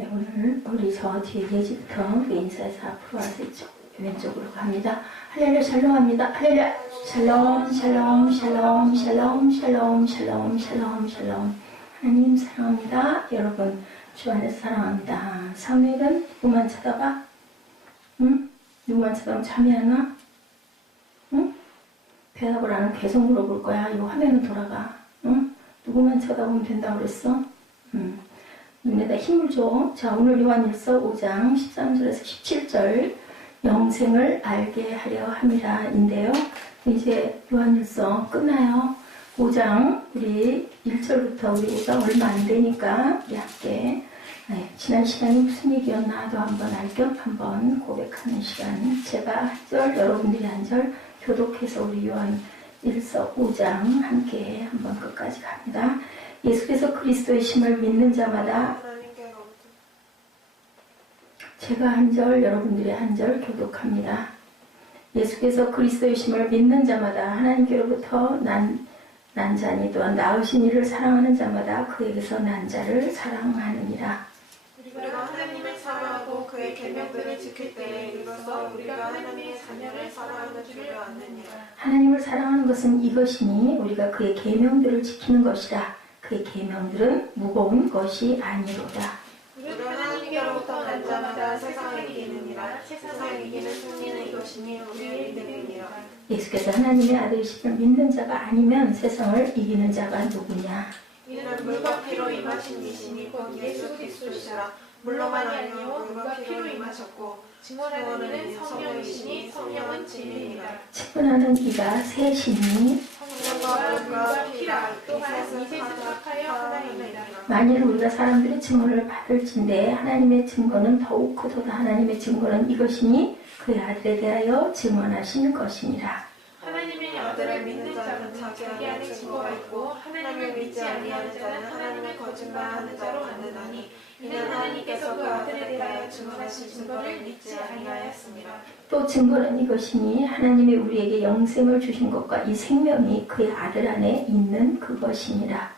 네, 오늘 우리 저 뒤에 예지부터 그 인사해서 앞으로 와서 이쪽 왼쪽으로 갑니다. 할렐루야 샬롬합니다. 할렐루야 샬롬 샬롬 샬롬 샬롬 샬롬 샬롬 샬롬 샬롬. 하나님 사랑합니다. 여러분 주 안에서 사랑합니다. 사무엘은 누구만 쳐다봐? 응? 누구만 쳐다보면 잠이 안 와? 응? 대답을 안 하면 계속 물어볼 거야. 이거 화면은 돌아가. 응? 누구만 쳐다보면 된다고 그랬어? 눈에다 힘을 줘. 자, 오늘 요한일서 5장 13절에서 17절 영생을 알게 하려 함이라 인데요. 이제 요한일서 끝나요. 5장 우리 1절부터 우리 5장 얼마 안 되니까 우리 함께 지난 시간이 무슨 얘기였나도 한번 알 겸 한번 고백하는 시간. 제가 한 절, 여러분들이 한 절 교독해서 우리 요한일서 5장 함께 한번 끝까지 갑니다. 예수께서 그리스도의 심을 믿는 자마다 제가 한 절, 여러분들이 한 절 교독합니다. 예수께서 그리스도의 심을 믿는 자마다 하나님께로부터 난 자니 또한 낳으신 이를 사랑하는 자마다 그에게서 난 자를 사랑하느니라. 우리가 하나님을 사랑하고 그의 계명들을 지킬 때에 이로써 우리가 하나님의 자녀를 사랑하는 줄을 아느니라. 하나님을 사랑하는 것은 이것이니 우리가 그의 계명들을 지키는 것이라. 그의 계명들은 무거운 것이 아니로다. 우리가 하나님께로부터 난 자마다 세상을 이기느니라. 세상을 이기는 승리는 이것이니 우리의 믿음이니라. 예수께서 하나님의 아들이심을 믿는 자가 아니면 세상을 이기는 자가 누구냐? 이는 물과 피로 임하신 이시니 곧 예수 그리스도시라. 물로만 아니요 물과 피로 임하셨고 증언하는 이는 성령이시니 성령은 진리니라. 측근하는 이가 셋이니 성령과 물과 피라. 또한 이셋을 합하여 하나이니라. 만일 우리가 사람들의 증언을 받을진대 하나님의 증거는 더욱 크도다. 하나님의 증거는 이것이니 그의 아들에 대하여 증언하신 것이니라. 하나님의 아들을 믿는 자는 자기 안에 증거가 있고 하나님을 믿지 아니하는 자는 하나님을 거짓말하는 자로 만드나니 이는 하나님께서 그 아들에 대하여 증언하신 증거를 믿지 아니하였습니다. 또 증거는 이것이니 하나님이 우리에게 영생을 주신 것과 이 생명이 그의 아들 안에 있는 그것이니라.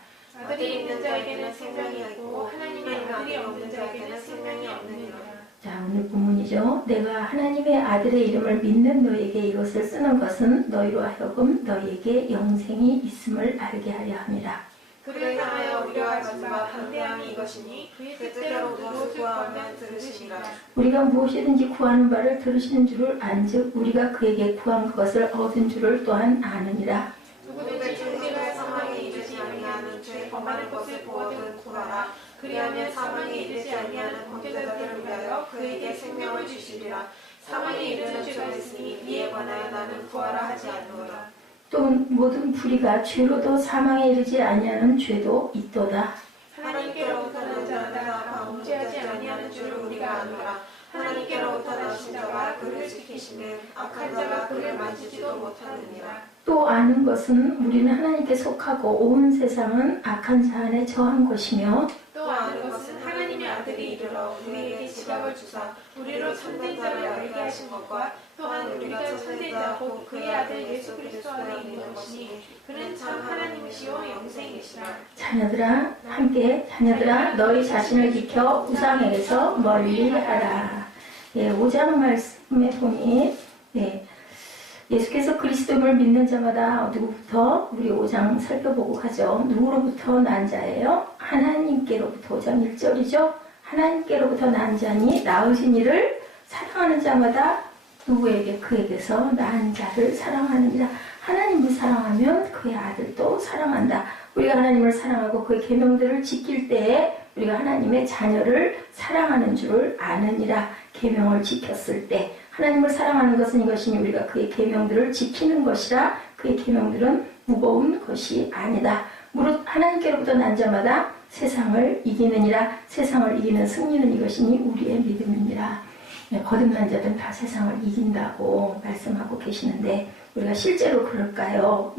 아들이 있는 자에게는 생명이 있고 하나님의 아들이 없는 자에게는 생명이 없느니라. 자, 오늘 본문이죠. 내가 하나님의 아들의 이름을 믿는 너에게 이것을 쓰는 것은 너희로 하여금 너희에게 영생이 있음을 알게 하려 함이라. 그를 향하여 우려하지 마. 담대함이 이것이니 그의 뜻대로 무엇을 구하면 들으시니라. 우리가 무엇이든지 구하는 바를 들으시는 줄을 안즉 우리가 그에게 구한 그것을 얻은 줄을 또한 아느니라. 누구든지 자기가 사망에 이르지 아니하는 죄 범하는 것을 보거든 구하라. 그리하면 사망에 이르지 아니하는 범죄자들을 위하여 그에게 생명을 주시리라. 사망에 이르는 죄가 있으니 이에 관하여 나는 구하라 하지 않노라. 또 모든 불의가 죄로도 사망에 이르지 아니하는 죄도 있도다. 하나님께로부터 난 자마다 범죄하지 아니하는 줄을 우리가 아노라. 하나님께로부터 나신 자가 그를 지키시는 악한 자가 그를 만지지도 못하느니라. 또 아는 것은 우리는 하나님께 속하고 온 세상은 악한 자 안에 처한 것이며 또 아는 것은 하나님의 아들이 이르러 우리에게 지각을 주사 우리로 참된 자를 알게 하신 것과 또한 우리가 참된 자 곧 그의 아들 예수 그리스도 안에 있는 것이니 그는 참 하나님이시요 영생이시라. 자녀들아 함께 자녀들아 너희 자신을 지켜 우상에게서 멀리하라. 5장 말씀에 보니 예수께서 그리스도를 믿는 자마다 누구부터 우리 5장 살펴보고 가죠. 누구로부터 난 자예요? 하나님께로부터. 5장 1절이죠. 하나님께로부터 난 자니 낳으신 이를 사랑하는 자마다 누구에게? 그에게서 난 자를 사랑하느니라. 하나님을 사랑하면 그의 아들도 사랑한다. 우리가 하나님을 사랑하고 그의 계명들을 지킬 때에 우리가 하나님의 자녀를 사랑하는 줄을 아느니라. 계명을 지켰을 때 하나님을 사랑하는 것은 이것이니 우리가 그의 계명들을 지키는 것이라. 그의 계명들은 무거운 것이 아니다. 무릇 하나님께로부터 난 자마다 세상을 이기느니라. 세상을 이기는 승리는 이것이니 우리의 믿음이니라. 거듭난 자들은 다 세상을 이긴다고 말씀하고 계시는데 우리가 실제로 그럴까요?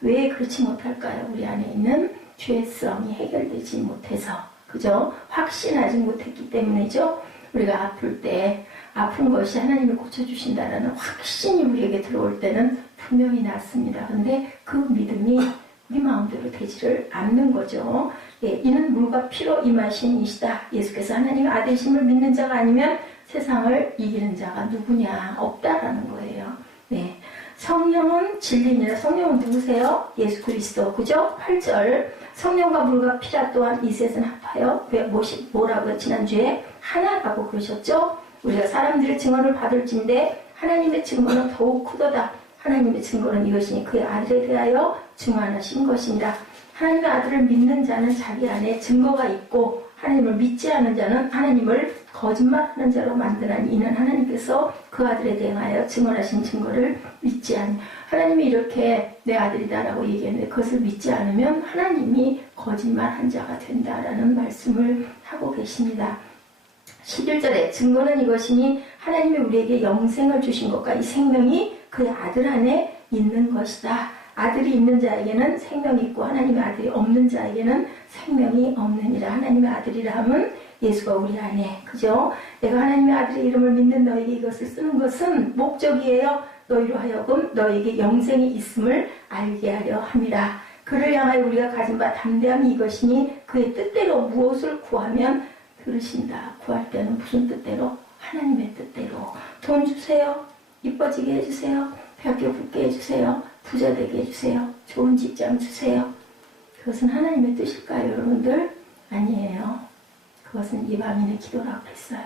왜 그렇지 못할까요? 우리 안에 있는 죄성이 해결되지 못해서, 그죠? 확신하지 못했기 때문이죠. 우리가 아플 때 아픈 것이 하나님이 고쳐주신다라는 확신이 우리에게 들어올 때는 분명히 낫습니다. 그런데 그 믿음이 우리 마음대로 되지를 않는 거죠. 예, 이는 물과 피로 임하신 이시다. 예수께서 하나님의 아들심을 믿는 자가 아니면 세상을 이기는 자가 누구냐? 없다라는 거예요. 네. 성령은 진리니라. 성령은 누구세요? 예수 그리스도. 그죠? 8절. 성령과 물과 피라 또한 이 셋은 합하여 뭐라고 지난주에 하나라고 그러셨죠? 우리가 사람들의 증언을 받을진데 하나님의 증거는 더욱 크도다. 하나님의 증거는 이것이니 그의 아들에 대하여 증언하신 것이니라. 하나님의 아들을 믿는 자는 자기 안에 증거가 있고 하나님을 믿지 않은 자는 하나님을 거짓말하는 자로 만드나니 이는 하나님께서 그 아들에 대하여 증언하신 증거를 믿지 않니. 하나님이 이렇게 내 아들이다라고 얘기했는데 그것을 믿지 않으면 하나님이 거짓말한 자가 된다라는 말씀을 하고 계십니다. 11절에 증거는 이것이니 하나님이 우리에게 영생을 주신 것과 이 생명이 그의 아들 안에 있는 것이다. 아들이 있는 자에게는 생명이 있고 하나님의 아들이 없는 자에게는 생명이 없느니라. 하나님의 아들이라 함은 예수가 우리 안에, 그죠? 내가 하나님의 아들의 이름을 믿는 너에게 이것을 쓰는 것은 목적이에요. 너희로 하여금 너에게 영생이 있음을 알게 하려 함이라. 그를 향하여 우리가 가진 바 담대함이 이것이니 그의 뜻대로 무엇을 구하면 들으신다. 구할 때는 무슨 뜻대로? 하나님의 뜻대로. 돈 주세요. 이뻐지게 해주세요. 대학교 붙게 해주세요. 부자 되게 해주세요. 좋은 직장 주세요. 그것은 하나님의 뜻일까요, 여러분들? 아니에요. 그것은 이방인의 기도라고 했어요.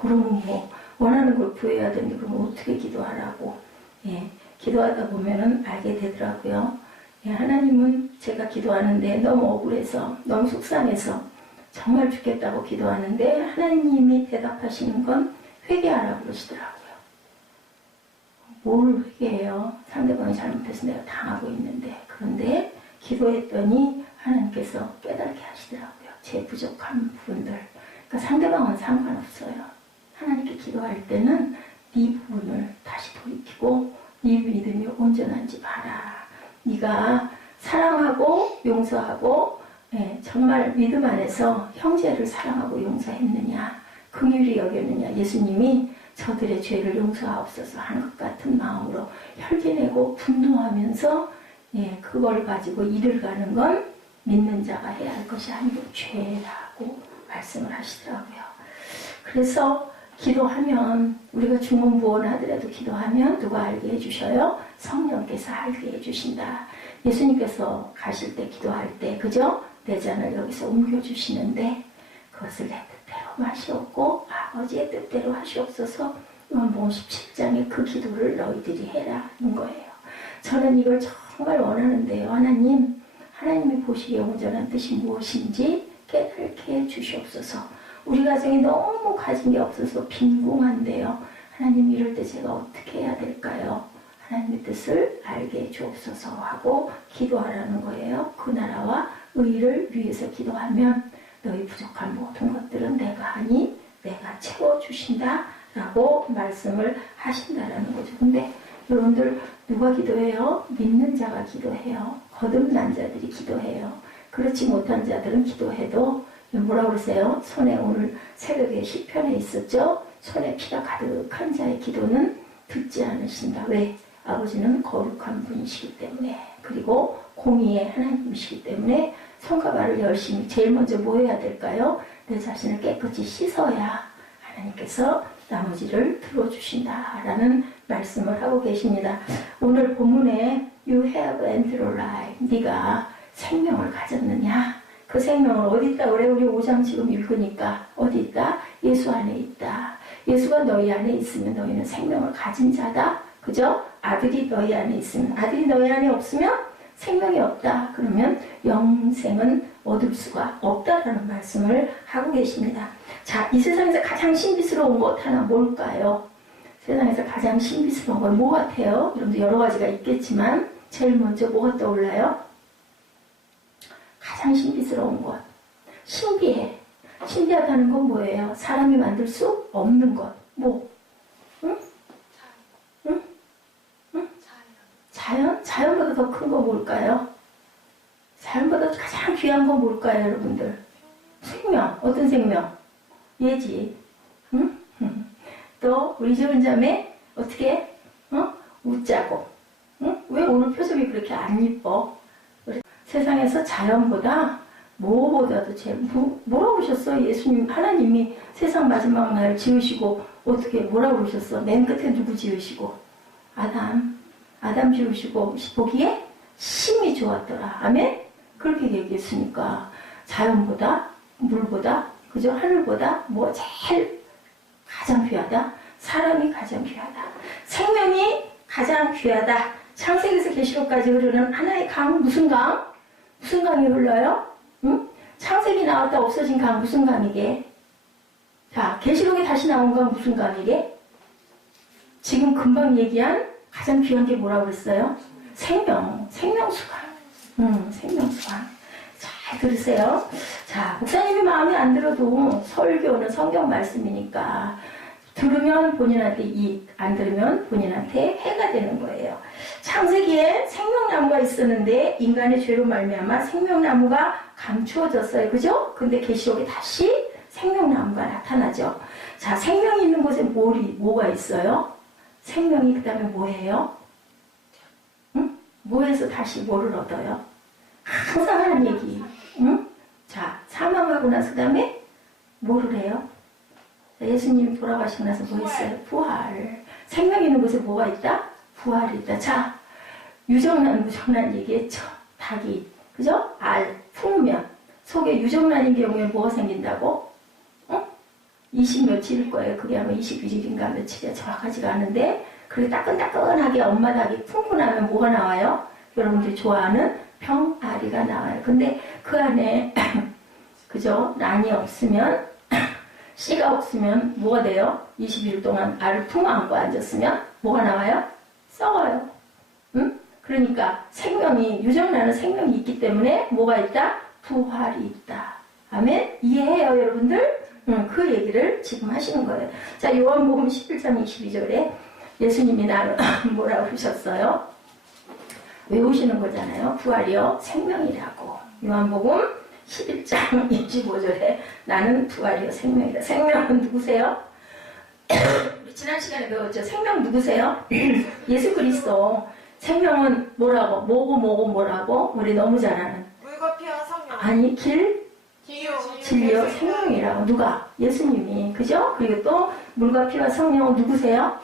그러면 뭐 원하는 걸 구해야 되는데 그러면 어떻게 기도하라고? 예, 기도하다 보면은 알게 되더라고요. 예, 하나님은 제가 기도하는데 너무 억울해서 너무 속상해서 정말 죽겠다고 기도하는데 하나님이 대답하시는 건 회개하라고 그러시더라고요. 뭘 회개해요? 상대방이 잘못해서 내가 당하고 있는데. 그런데 기도했더니 하나님께서 깨닫게 하시더라고요. 제 부족한 부분들. 그러니까 상대방은 상관없어요. 하나님께 기도할 때는 네 부분을 다시 돌이키고 네 믿음이 온전한지 봐라. 네가 사랑하고 용서하고 정말 믿음 안에서 형제를 사랑하고 용서했느냐, 긍휼히 여겼느냐. 예수님이 저들의 죄를 용서하옵소서 하는 것 같은 마음으로 혈기내고 분노하면서 그걸 가지고 일을 가는 건 믿는 자가 해야 할 것이 아니고 죄라고 말씀을 하시더라고요. 그래서 기도하면 우리가 중언부언하더라도 기도하면 누가 알게 해주셔요? 성령께서 알게 해주신다. 예수님께서 가실 때 기도할 때 그죠? 내 잔을 여기서 옮겨주시는데 그것을 내 뜻대로 마시옵고 아버지의 뜻대로 하시옵소서. 요한복음 17장에 그 기도를 너희들이 해라 는 거예요. 저는 이걸 정말 원하는데요. 하나님이 보시기에 온전한 뜻이 무엇인지 깨닫게 해주시옵소서. 우리 가정이 너무 가진 게 없어서 빈궁한데요. 하나님 이럴 때 제가 어떻게 해야 될까요? 하나님의 뜻을 알게 해주옵소서 하고 기도하라는 거예요. 그 나라와 의를 위해서 기도하면 너희 부족한 모든 것들은 내가 하니 내가 채워주신다 라고 말씀을 하신다라는 거죠. 근데 여러분들 누가 기도해요? 믿는 자가 기도해요. 거듭난 자들이 기도해요. 그렇지 못한 자들은 기도해도 뭐라고 그러세요? 손에 오늘 새벽에 시편에 있었죠? 손에 피가 가득한 자의 기도는 듣지 않으신다. 왜? 아버지는 거룩한 분이시기 때문에, 그리고 공의의 하나님이시기 때문에 손과 발을 열심히, 제일 먼저 뭐 해야 될까요? 내 자신을 깨끗이 씻어야 하나님께서 나머지를 들어주신다라는 말씀을 하고 계십니다. 오늘 본문에 You have eternal life. 네가 생명을 가졌느냐? 그 생명을 어디 있다 그래? 우리 5장 지금 읽으니까 어디 있다? 예수 안에 있다. 예수가 너희 안에 있으면 너희는 생명을 가진 자다. 그죠? 아들이 너희 안에 있으면, 아들이 너희 안에 없으면 생명이 없다. 그러면 영생은 얻을 수가 없다라는 말씀을 하고 계십니다. 자, 이 세상에서 가장 신비스러운 것 하나 뭘까요? 세상에서 가장 신비스러운 건 뭐 같아요? 여러분들 여러 가지가 있겠지만 제일 먼저 뭐가 떠올라요? 가장 신비스러운 것. 신비해. 신비하다는 건 뭐예요? 사람이 만들 수 없는 것. 뭐? 응? 응? 응? 자연? 자연보다 더 큰 거 뭘까요? 자연보다 가장 귀한 건 뭘까요, 여러분들? 생명. 어떤 생명? 예지. 응? 또 우리 좋은 자매 어떻게? 웃자고. 응? 왜 오늘 표정이 그렇게 안 이뻐? 세상에서 자연보다 뭐보다도 뭐라고 그러셨어? 예수님 하나님이 세상 마지막 날 지으시고 어떻게 뭐라고 그러셨어? 맨 끝에 누구 지으시고? 아담 지으시고 보기에 심히 좋았더라. 아멘? 그렇게 얘기했으니까 자연보다 물보다 그죠? 하늘보다 뭐 제일 가장 귀하다? 사람이 가장 귀하다. 생명이 가장 귀하다. 창세기에서 계시록까지 흐르는 하나의 강, 무슨 강? 무슨 강이 흘러요? 응? 창세기 나왔다 없어진 강, 무슨 강이게? 자, 계시록에 다시 나온 강 무슨 강이게? 지금 금방 얘기한 가장 귀한 게 뭐라고 그랬어요? 생명수강. 생명수강. 잘 들으세요. 자, 목사님이 마음에 안 들어도 설교는 성경 말씀이니까 들으면 본인한테 이익, 안 들으면 본인한테 해가 되는 거예요. 창세기에 생명나무가 있었는데 인간의 죄로 말미암아 생명나무가 감추어졌어요. 그죠? 근데 계시록에 다시 생명나무가 나타나죠. 자, 생명이 있는 곳에 뭐가 있어요? 생명이 그 다음에 뭐예요? 응? 뭐에서 다시 뭐를 얻어요? 항상 하는 얘기. 응? 자, 사망하고 나서 그 다음에 뭐를 해요? 자, 예수님이 돌아가시고 나서 뭐 했어요? 부활. 생명 있는 곳에 뭐가 있다? 부활이 있다. 자, 무정란 얘기했죠. 닭이, 그죠? 품으면 속에 유정란인 경우에 뭐가 생긴다고? 20 며칠일 거예요. 그게 아마 21일인가 며칠이야. 정확하지가 않은데, 그렇게 따끈따끈하게 엄마 닭이 품고 나면 뭐가 나와요? 여러분들이 좋아하는 병아리가 나와요. 근데 그 안에, 그죠? 난이 없으면, 씨가 없으면 뭐가 돼요? 20일 동안 알을 품 안고 앉았으면 뭐가 나와요? 썩어요. 응? 그러니까 유정란은 생명이 있기 때문에 뭐가 있다? 부활이 있다. 아멘? 이해해요, 여러분들? 그 얘기를 지금 하시는 거예요. 자, 요한복음 11장 22절에 예수님이 나를 뭐라고 하셨어요? 외우시는 거잖아요. 부활이요, 생명이라고. 요한복음 11장 25절에 나는 부활이요, 생명이다. 생명은 누구세요? 우리 지난 시간에 배웠죠. 생명 누구세요? 예수 그리스도. 생명은 뭐라고? 뭐라고? 우리 너무 잘 아는. 물과 피와 성령. 아니, 진리요, 생명. 생명이라고. 누가? 예수님이. 그죠? 그리고 또 물과 피와 성령은 누구세요?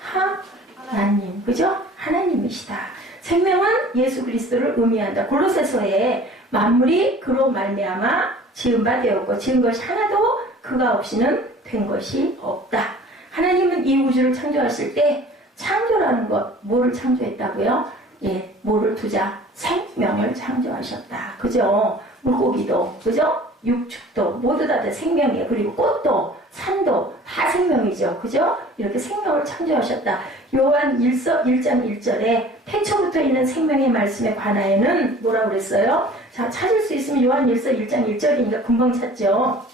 하나님. 그죠? 하나님이시다. 생명은 예수 그리스도를 의미한다. 골로새서에 만물이 그로 말미암아 지은 바 되었고 지은 것이 하나도 그가 없이는 된 것이 없다. 하나님은 이 우주를 창조하실 때 창조라는 것, 뭐를 창조했다고요? 예, 뭐를 두자? 생명을 창조하셨다. 그죠? 물고기도, 그죠? 육축도, 모두 다 생명이에요. 그리고 꽃도, 산도, 다 생명이죠. 그죠? 이렇게 생명을 창조하셨다. 요한 1서 1장 1절에 태초부터 있는 생명의 말씀에 관하여는 뭐라고 그랬어요? 자, 찾을 수 있으면 요한 1서 1장 1절이니까 금방 찾죠.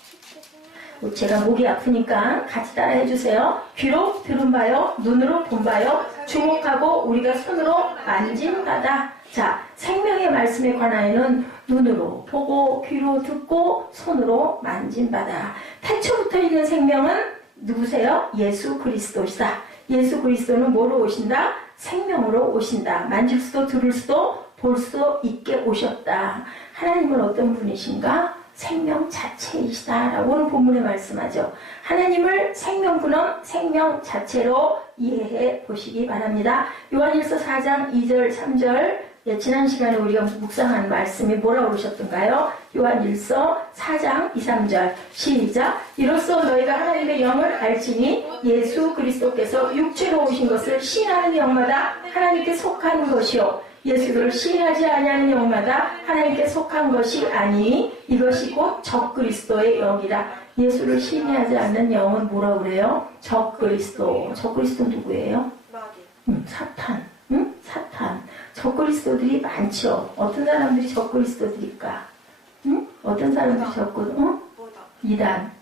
제가 목이 아프니까 같이 따라해 주세요. 귀로 들은 바요, 눈으로 본 바요, 주목하고 우리가 손으로 만진 바다. 자, 생명의 말씀에 관하여는 눈으로 보고 귀로 듣고 손으로 만진 바다. 태초부터 있는 생명은 누구세요? 예수 그리스도시다. 예수 그리스도는 뭐로 오신다? 생명으로 오신다. 만질 수도 들을 수도 볼 수 있게 오셨다. 하나님은 어떤 분이신가? 생명 자체이시다라고 오늘 본문에 말씀하죠. 하나님을 생명분원, 생명 자체로 이해해 보시기 바랍니다. 요한일서 4장 2절, 3절 지난 시간에 우리가 묵상한 말씀이 뭐라고 그러셨던가요? 요한일서 4장 2, 3절 시작. 이로써 너희가 하나님의 영을 알지니 예수 그리스도께서 육체로 오신 것을 시인하는 영마다 하나님께 속한 것이요 예수를 시인하지 아니하는 영마다 하나님께 속한 것이 아니 이것이 곧 적그리스도의 영이라. 예수를 시인하지 않는 영은 뭐라고 그래요? 적그리스도. 적그리스도 누구예요? 사탄. 응? 사탄. 적그리스도들이 많죠. 어떤 사람들이 적그리스도들일까? 응? 어떤 사람들이 적그리스도? 이단.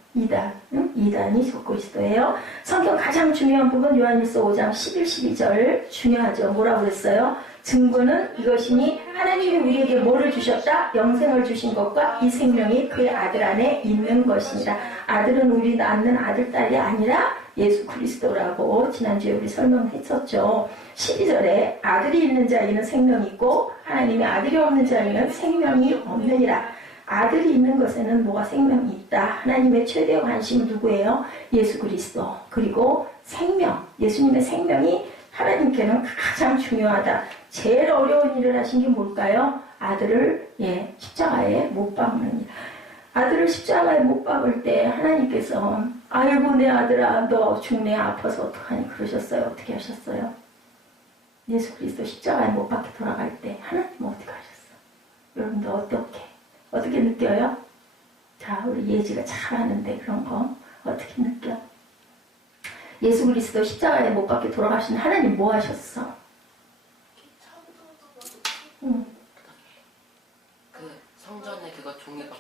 응? 이단이 적그리스도예요. 성경 가장 중요한 부분 요한일서 5장 11, 12절 중요하죠. 뭐라고 그랬어요? 증거는 이것이니 하나님이 우리에게 뭐를 주셨다? 영생을 주신 것과 이 생명이 그의 아들 안에 있는 것입니다. 아들은 우리 낳는 아들, 딸이 아니라 예수 그리스도라고 지난주에 우리 설명했었죠. 12절에 아들이 있는 자에게는 생명이 있고 하나님의 아들이 없는 자에게는 생명이 없느니라. 아들이 있는 것에는 뭐가 생명이 있다. 하나님의 최대 관심은 누구예요? 예수 그리스도. 그리고 생명, 예수님의 생명이 하나님께는 가장 중요하다. 제일 어려운 일을 하신 게 뭘까요? 아들을 십자가에 못 박는 일. 아들을 십자가에 못 박을 때 하나님께서 아이고 내 아들아 너 죽네 아파서 어떡하니 그러셨어요? 어떻게 하셨어요? 예수 그리스도 십자가에 못 박혀 돌아갈 때 하나님은 어떻게 하셨어요? 여러분들 어떻게 느껴요? 자, 우리 예지가 잘 아는데 그런 거 어떻게 느껴? 예수 그리스도 십자가에 못 박혀 돌아가신 하나님 뭐 하셨어? 응. 그 성전에 그거 종이 막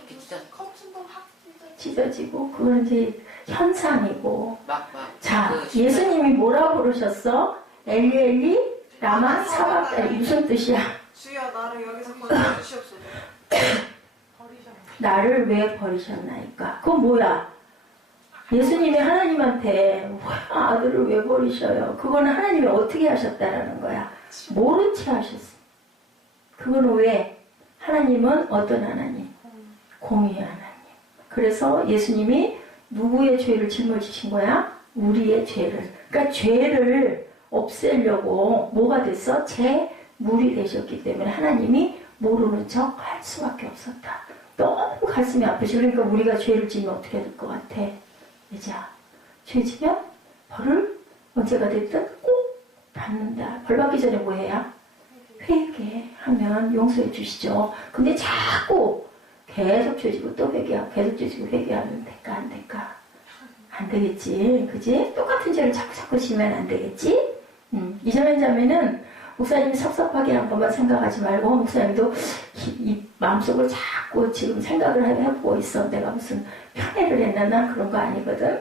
찢어지고 그건 이제 현상이고. 막 자, 예수님이 뭐라고 그러셨어? 엘리 라마 사박다니 무슨 뜻이야? 주여 나를 여기서 건져주시옵소서. 나를 왜 버리셨나이까? 그건 뭐야? 예수님이 하나님한테 아들을 왜 버리셔요? 그거는 하나님이 어떻게 하셨다라는 거야. 모른 채 하셨어. 그거는 왜? 하나님은 어떤 하나님? 공의의 하나님. 그래서 예수님이 누구의 죄를 짊어지신 거야? 우리의 죄를. 그러니까 죄를 없애려고 뭐가 됐어? 제물이 되셨기 때문에 하나님이 모르는 척 할 수밖에 없었다. 너무 가슴이 아프지. 그러니까 우리가 죄를 지면 어떻게 될 것 같아? 예지야, 죄 지면 벌을 언제가 됐든 꼭 받는다. 벌 받기 전에 뭐 해야? 회개하면 용서해 주시죠. 근데 자꾸 계속 죄지고 또 회개하고 계속 죄지고 회개하면 될까 안 될까? 안 되겠지. 그지? 똑같은 죄를 자꾸 지면 안 되겠지? 이정현 자매는 목사님이 섭섭하게 한 것만 생각하지 말고 목사님도 이 마음속으로 자꾸 지금 생각을 해보고 있어. 내가 무슨 편애를 했나? 난 그런 거 아니거든.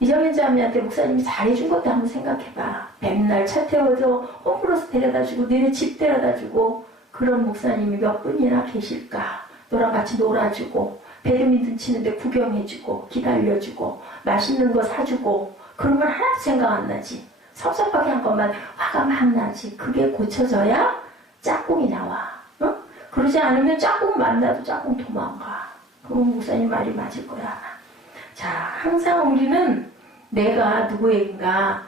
이정현 자매한테 목사님이 잘해준 것도 한번 생각해봐. 맨날 차 태워줘 홈플러스 데려다주고 너네 집 데려다주고 그런 목사님이 몇 분이나 계실까? 너랑 같이 놀아주고 배드민턴 치는데 구경해주고 기다려주고 맛있는 거 사주고 그런 건 하나도 생각 안 나지. 섭섭하게 한 것만 화가 막 나지. 그게 고쳐져야 짝꿍이 나와. 응? 그러지 않으면 짝꿍 만나도 짝꿍 도망가. 그럼 목사님 말이 맞을 거야. 자, 항상 우리는 내가 누구에게인가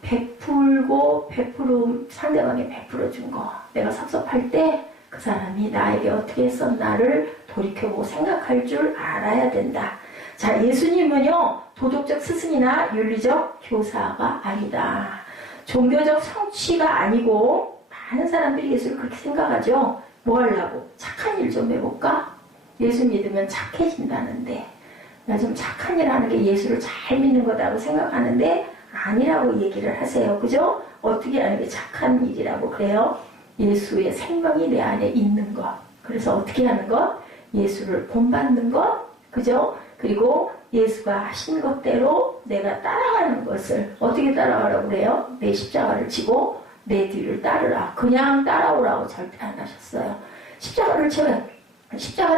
베풀고 상대방에 베풀어준 거. 내가 섭섭할 때 그 사람이 나에게 어떻게 했었나를 돌이켜보고 생각할 줄 알아야 된다. 자, 예수님은요, 도덕적 스승이나 윤리적 교사가 아니다. 종교적 성취가 아니고, 많은 사람들이 예수를 그렇게 생각하죠. 뭐 하려고? 착한 일 좀 해볼까? 예수 믿으면 착해진다는데, 나 좀 착한 일 하는 게 예수를 잘 믿는 거다고 생각하는데, 아니라고 얘기를 하세요. 그죠? 어떻게 하는 게 착한 일이라고 그래요? 예수의 생명이 내 안에 있는 것. 그래서 어떻게 하는 것? 예수를 본받는 것. 그죠? 그리고 예수가 하신 것대로 내가 따라가는 것을 어떻게 따라가라고 그래요? 내 십자가를 지고 내 뒤를 따르라. 그냥 따라오라고 절대 안 하셨어요. 십자가를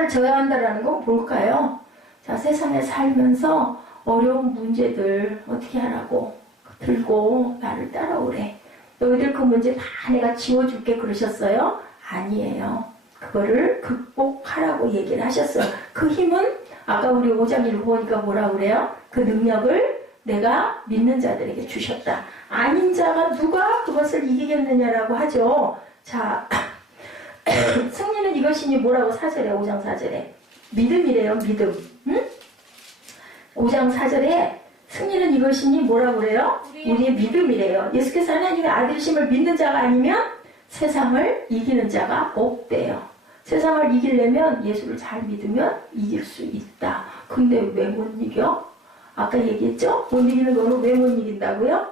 져야 한다는 건 뭘까요? 자, 세상에 살면서 어려운 문제들 어떻게 하라고? 들고 나를 따라오래. 너희들 그 문제 다 내가 지워줄게 그러셨어요? 아니에요. 그거를 극복하라고 얘기를 하셨어요. 그 힘은 아까 우리 5장 읽어보니까 뭐라 그래요? 그 능력을 내가 믿는 자들에게 주셨다. 아닌 자가 누가 그것을 이기겠느냐라고 하죠. 자, 승리는 이것이니 뭐라고 5장 4절에 믿음이래요. 믿음. 응? 5장 4절에 승리는 이것이니 뭐라고 그래요? 우리의 믿음이래요. 예수께서 하나님의 아들이심을 믿는 자가 아니면 세상을 이기는 자가 없대요. 세상을 이기려면 예수를 잘 믿으면 이길 수 있다. 근데 왜 못 이겨? 아까 얘기했죠? 못 이기는 거는 왜 못 이긴다고요?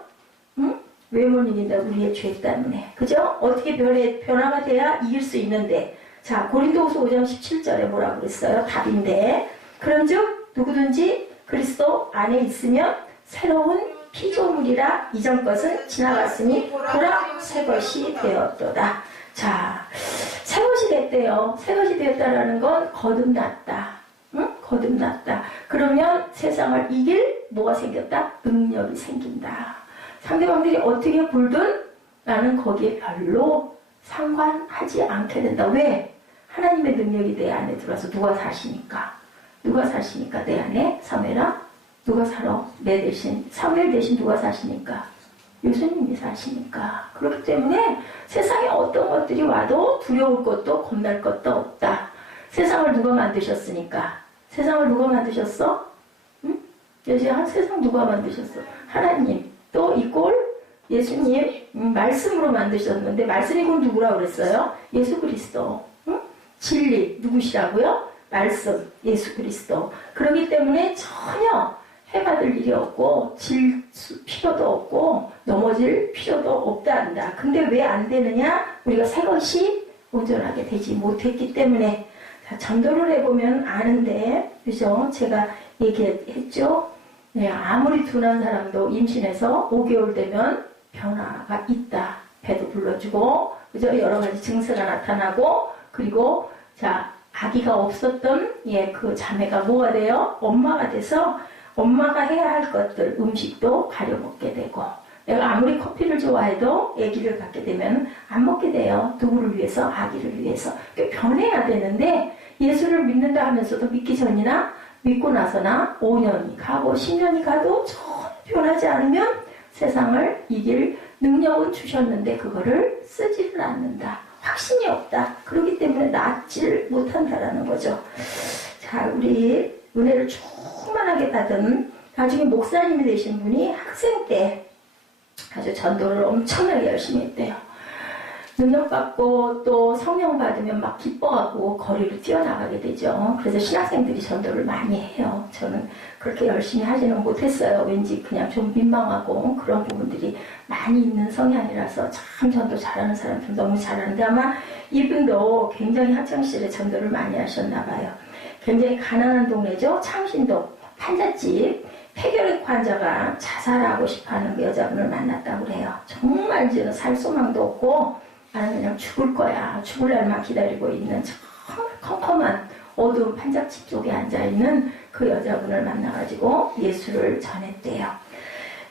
응? 왜 못 이긴다고? 우리의 죄 때문에. 그죠? 어떻게 변화가 돼야 이길 수 있는데. 자, 고린도후서 5장 17절에 뭐라고 그랬어요? 답인데. 그런즉 누구든지 그리스도 안에 있으면 새로운 피조물이라 이전 것은 지나갔으니 보라 새 것이 되었도다. 자, 새 것이 됐대요. 새 것이 되었다라는 건 거듭났다. 응? 거듭났다. 그러면 세상을 이길 뭐가 생겼다? 능력이 생긴다. 상대방들이 어떻게 굴든 나는 거기에 별로 상관하지 않게 된다. 왜? 하나님의 능력이 내 안에 들어와서 누가 사시니까? 누가 사시니까 내 안에? 사무엘아? 누가 살아? 내 대신, 사무엘 대신 누가 사시니까? 예수님이 사시니까. 그렇기 때문에 세상에 어떤 것들이 와도 두려울 것도 겁날 것도 없다. 세상을 누가 만드셨으니까. 세상을 누가 만드셨어? 응? 여지야, 세상 누가 만드셨어? 하나님. 또 이 꼴 예수님 말씀으로 만드셨는데 말씀이 곧 누구라고 그랬어요? 예수 그리스도. 응? 진리 누구시라고요? 말씀 예수 그리스도. 그렇기 때문에 전혀 해받을 일이 없고 질 필요도 없고 넘어질 필요도 없다한다. 근데 왜 안 되느냐? 우리가 새 것이 온전하게 되지 못했기 때문에. 자, 전도를 해보면 아는데, 그죠? 제가 얘기했죠? 네, 아무리 둔한 사람도 임신해서 5개월 되면 변화가 있다. 배도 불러주고, 그죠? 여러 가지 증세가 나타나고, 그리고, 자, 아기가 없었던, 그 자매가 뭐가 돼요? 엄마가 돼서, 엄마가 해야 할 것들, 음식도 가려 먹게 되고, 내가 아무리 커피를 좋아해도 아기를 갖게 되면 안 먹게 돼요. 누구를 위해서? 아기를 위해서. 변해야 되는데, 예수를 믿는다 하면서도 믿기 전이나 믿고 나서나 5년이 가고 10년이 가도 전혀 변하지 않으면 세상을 이길 능력은 주셨는데 그거를 쓰지를 않는다. 확신이 없다. 그렇기 때문에 낫지를 못한다라는 거죠. 자, 우리 은혜를 충만하게 받은 나중에 목사님이 되신 분이 학생 때 아주 전도를 엄청나게 열심히 했대요. 능력받고 또 성령 받으면 막 기뻐하고 거리로 뛰어나가게 되죠. 그래서 신학생들이 전도를 많이 해요. 저는 그렇게 열심히 하지는 못했어요. 왠지 그냥 좀 민망하고 그런 부분들이 많이 있는 성향이라서 참 전도 잘하는 사람들 너무 잘하는데 아마 이분도 굉장히 학창시절에 전도를 많이 하셨나 봐요. 굉장히 가난한 동네죠. 창신동 판잣집 폐결핵 환자가 자살하고 싶어하는 그 여자분을 만났다고 그래요. 정말 이제는 살 소망도 없고 나는 그냥 죽을 거야. 죽을 날만 기다리고 있는 정말 컴컴한 어두운 판잣집 쪽에 앉아있는 그 여자분을 만나가지고 예수를 전했대요.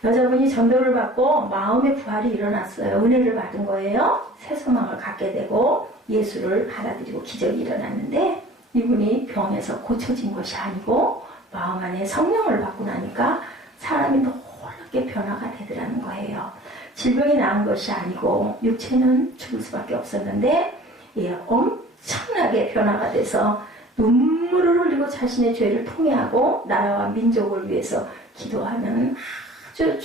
여자분이 전도를 받고 마음의 부활이 일어났어요. 은혜를 받은 거예요. 새 소망을 갖게 되고 예수를 받아들이고 기적이 일어났는데 이분이 병에서 고쳐진 것이 아니고 마음 안에 성령을 받고 나니까 사람이 놀랍게 변화가 되더라는 거예요. 질병이 나은 것이 아니고 육체는 죽을 수밖에 없었는데 엄청나게 변화가 돼서 눈물을 흘리고 자신의 죄를 통회하고 나라와 민족을 위해서 기도하는 아주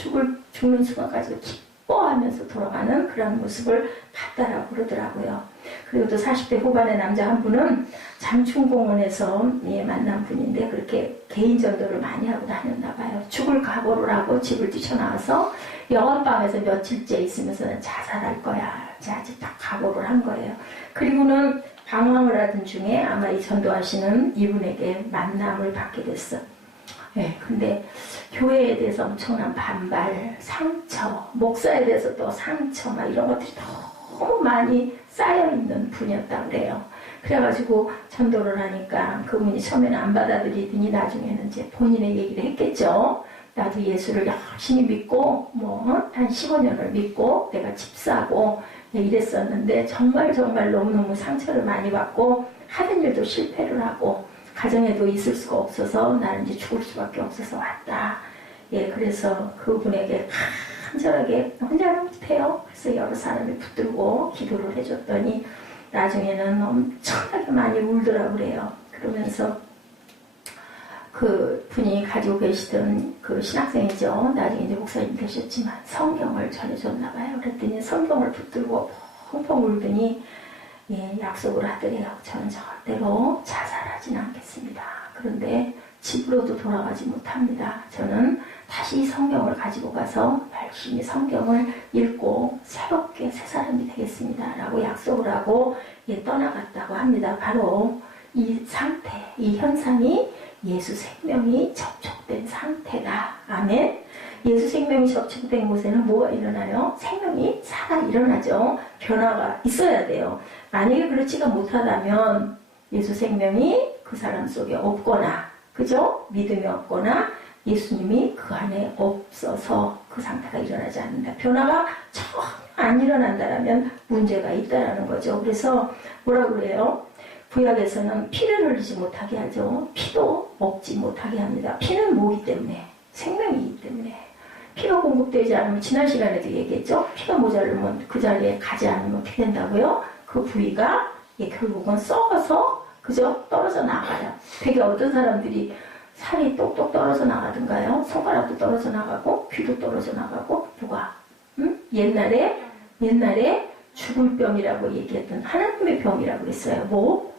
죽는 순간까지 기뻐하면서 돌아가는 그런 모습을 봤다라고 그러더라고요. 그리고 또 40대 후반의 남자 한 분은 장충공원에서 만난 분인데 그렇게 개인 전도를 많이 하고 다녔나 봐요. 죽을 각오를 하고 집을 뛰쳐나와서 여관방에서 며칠째 있으면서 자살할 거야. 아직 딱 각오를 한 거예요. 그리고는 방황을 하던 중에 아마 이 전도하시는 이분에게 만남을 받게 됐어. 근데 교회에 대해서 엄청난 반발, 상처, 목사에 대해서 또 상처, 막 이런 것들이 너무 많이 쌓여있는 분이었다고 그래요. 그래가지고 전도를 하니까 그분이 처음에는 안 받아들이더니 나중에는 이제 본인의 얘기를 했겠죠. 나도 예수를 열심히 믿고 한 15년을 믿고 내가 집 사고 이랬었는데 정말 너무너무 상처를 많이 받고 하는 일도 실패를 하고 가정에도 있을 수가 없어서 나는 이제 죽을 수밖에 없어서 왔다. 그래서 그분에게 간절하게 혼자는 못해요. 그래서 여러 사람이 붙들고 기도를 해줬더니 나중에는 엄청나게 많이 울더라고 그래요. 그러면서 그 분이 가지고 계시던 그 신학생이죠. 나중에 이제 목사님 되셨지만 성경을 전해줬나 봐요. 그랬더니 성경을 붙들고 펑펑 울더니 약속을 하더래요. 저는 절대로 자살하지는 않겠습니다. 그런데 집으로도 돌아가지 못합니다. 저는 다시 성경을 가지고 가서 열심히 성경을 읽고 새롭게 새 사람이 되겠습니다. 라고 약속을 하고 떠나갔다고 합니다. 바로 이 상태, 이 현상이 예수 생명이 접촉된 상태다. 아멘. 예수 생명이 접촉된 곳에는 뭐가 일어나요? 생명이 살아 일어나죠. 변화가 있어야 돼요. 만약에 그렇지가 못하다면 예수 생명이 그 사람 속에 없거나 그죠? 믿음이 없거나 예수님이 그 안에 없어서 그 상태가 일어나지 않는다. 변화가 전혀 안 일어난다라면 문제가 있다라는 거죠. 그래서 뭐라 그래요? 구약에서는 피를 흘리지 못하게 하죠. 피도 먹지 못하게 합니다. 피는 뭐기 때문에? 생명이기 때문에. 피가 공급되지 않으면 지난 시간에도 얘기했죠. 피가 모자르면 그 자리에 가지 않으면 어떻게 된다고요? 그 부위가 결국은 썩어서 그죠? 떨어져 나가요. 되게 어떤 사람들이 살이 똑똑 떨어져 나가던가요? 손가락도 떨어져 나가고 귀도 떨어져 나가고 누가? 옛날에 죽을 병이라고 얘기했던 하나님의 병이라고 그랬어요. 뭐?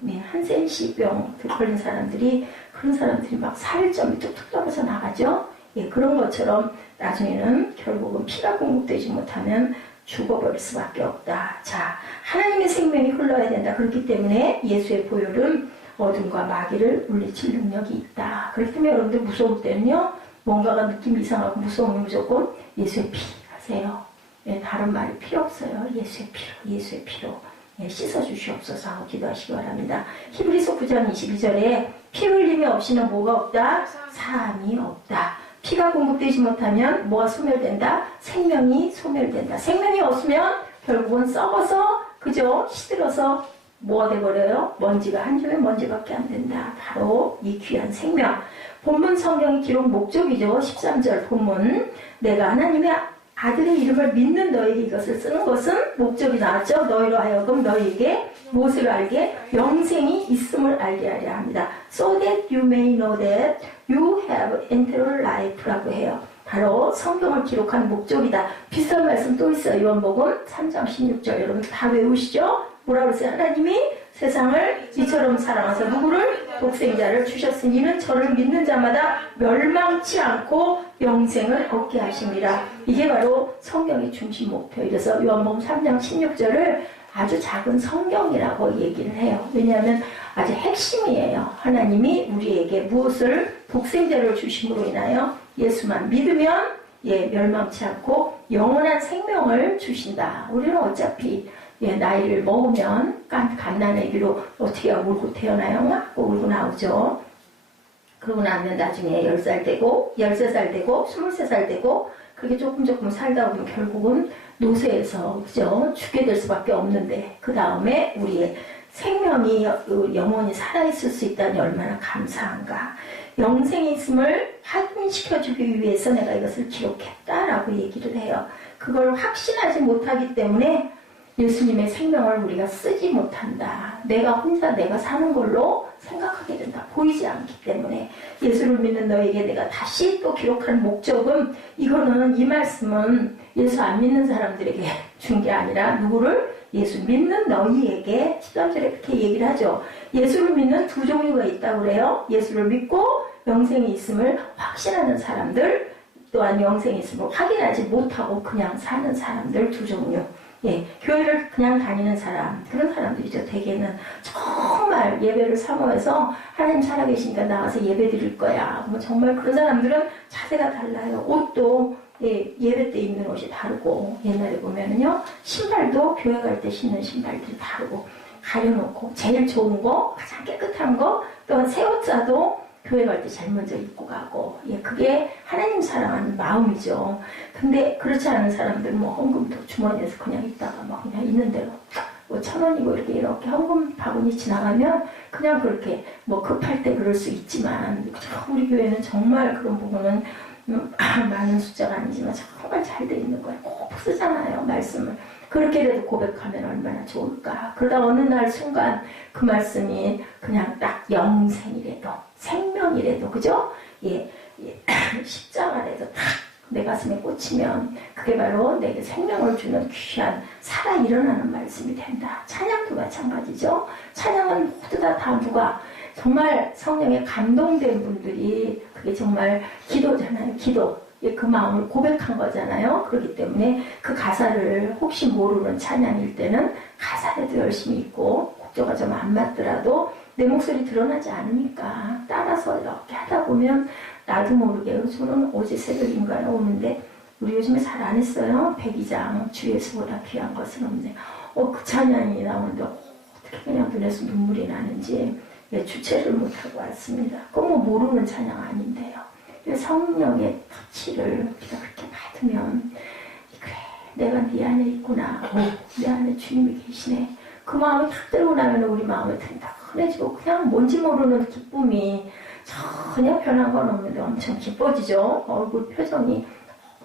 네, 한센시병 걸린 사람들이 그런 사람들이 막 살점이 뚝뚝 떨어져 나가죠. 예, 그런 것처럼 나중에는 결국은 피가 공급되지 못하면 죽어버릴 수밖에 없다. 자, 하나님의 생명이 흘러야 된다. 그렇기 때문에 예수의 보혈은 어둠과 마귀를 물리칠 능력이 있다. 그렇기 때문에 여러분들 무서울 때는요, 뭔가가 느낌이 이상하고 무서우면 무조건 예수의 피 하세요. 예, 다른 말이 필요 없어요. 예수의 피로 예, 씻어주시옵소서 하고 기도하시기 바랍니다. 히브리서 9장 22절에 피 흘림이 없이는 뭐가 없다? 사함이 없다. 피가 공급되지 못하면 뭐가 소멸된다? 생명이 소멸된다. 생명이 없으면 결국은 썩어서 그죠? 시들어서 뭐가 돼버려요? 먼지가 한 줌의 먼지밖에 안 된다. 바로 이 귀한 생명. 본문 성경의 기록 목적이죠. 13절 본문. 내가 하나님의 아들의 이름을 믿는 너에게 이것을 쓰는 것은 목적이 나왔죠. 너희로 하여금 너희에게 무엇을 알게? 영생이 있음을 알게 하려 합니다. So that you may know that you have eternal life라고 해요. 바로 성경을 기록한 목적이다. 비슷한 말씀 또 있어요. 요한복음 3장 16절 여러분 다 외우시죠? 뭐라고 했어요? 하나님이 세상을 이처럼 사랑하사 누구를? 독생자를 주셨으니 이는 저를 믿는 자마다 멸망치 않고 영생을 얻게 하십니다. 이게 바로 성경의 중심 목표이라서 요한복음 3장 16절을 아주 작은 성경이라고 얘기를 해요. 왜냐하면 아주 핵심이에요. 하나님이 우리에게 무엇을 독생자를 주심으로 인하여 예수만 믿으면 멸망치 않고 영원한 생명을 주신다. 우리는 어차피 나이를 먹으면 갓난아기로 어떻게 울고 태어나요? 울고 나오죠. 그러고 나면 나중에 10살 되고 13살 되고 23살 되고 그렇게 조금 살다 보면 결국은 노쇠해서 그죠? 죽게 될 수밖에 없는데 그 다음에 우리의 생명이 영원히 살아있을 수 있다니 얼마나 감사한가. 영생이 있음을 확인시켜주기 위해서 내가 이것을 기록했다라고 얘기를 해요. 그걸 확신하지 못하기 때문에 예수님의 생명을 우리가 쓰지 못한다. 내가 사는 걸로 생각하게 된다. 보이지 않기 때문에 예수를 믿는 너에게 내가 다시 또 기록한 목적은 이 말씀은 예수 안 믿는 사람들에게 준 게 아니라 누구를? 예수 믿는 너희에게 13절에 그렇게 얘기를 하죠. 예수를 믿는 두 종류가 있다고 그래요. 예수를 믿고 영생이 있음을 확신하는 사람들 또한 영생이 있음을 확인하지 못하고 그냥 사는 사람들 두 종류. 교회를 그냥 다니는 사람, 그런 사람들이죠. 대개는 정말 예배를 사모해서 하나님 살아계시니까 나와서 예배 드릴 거야. 뭐 정말 그런 사람들은 자세가 달라요. 옷도 예배 때 입는 옷이 다르고 옛날에 보면은요 신발도 교회 갈 때 신는 신발들이 다르고 가려놓고 제일 좋은 거, 가장 깨끗한 거, 또한 새 옷 사도 교회 갈 때 제일 먼저 입고 가고 그게 하나님 사랑하는 마음이죠. 근데 그렇지 않은 사람들은 뭐 헌금도 주머니에서 그냥 있다가 막 그냥 있는 대로 뭐 1,000원이고 이렇게 헌금 바구니 지나가면 그냥 그렇게 뭐 급할 때 그럴 수 있지만 우리 교회는 정말 그런 부분은 많은 숫자가 아니지만 정말 잘 돼 있는 거예요. 꼭 쓰잖아요 말씀을. 그렇게라도 고백하면 얼마나 좋을까. 그러다 어느 날 순간 그 말씀이 그냥 딱 영생이라도 생명이라도 그죠? 십자가라도 딱 내 가슴에 꽂히면 그게 바로 내게 생명을 주는 귀한 살아 일어나는 말씀이 된다. 찬양도 마찬가지죠. 찬양은 모두 다 누가 정말 성령에 감동된 분들이 그게 정말 기도잖아요. 기도. 그 마음을 고백한 거잖아요. 그렇기 때문에 그 가사를 혹시 모르는 찬양일 때는 가사에도 열심히 있고 곡조가 좀 안 맞더라도 내 목소리 드러나지 않으니까 따라서 이렇게 하다 보면 나도 모르게 저는 어제 새벽인가요 오는데 우리 요즘에 잘 안 했어요. 백이장 주 예수보다 귀한 것은 없네. 그 찬양이 나오는데 어떻게 그냥 눈에서 눈물이 나는지 예, 주체를 못하고 왔습니다. 그건 뭐 모르는 찬양 아닌데요. 성령의 터치를 우리가 그렇게 받으면 그래 내가 네 안에 있구나. 내 안에 주님이 계시네. 그 마음이 탁 들고 나면 우리 마음이 든든해지고 그냥 뭔지 모르는 기쁨이 전혀 변한 건 없는데 엄청 기뻐지죠. 얼굴 표정이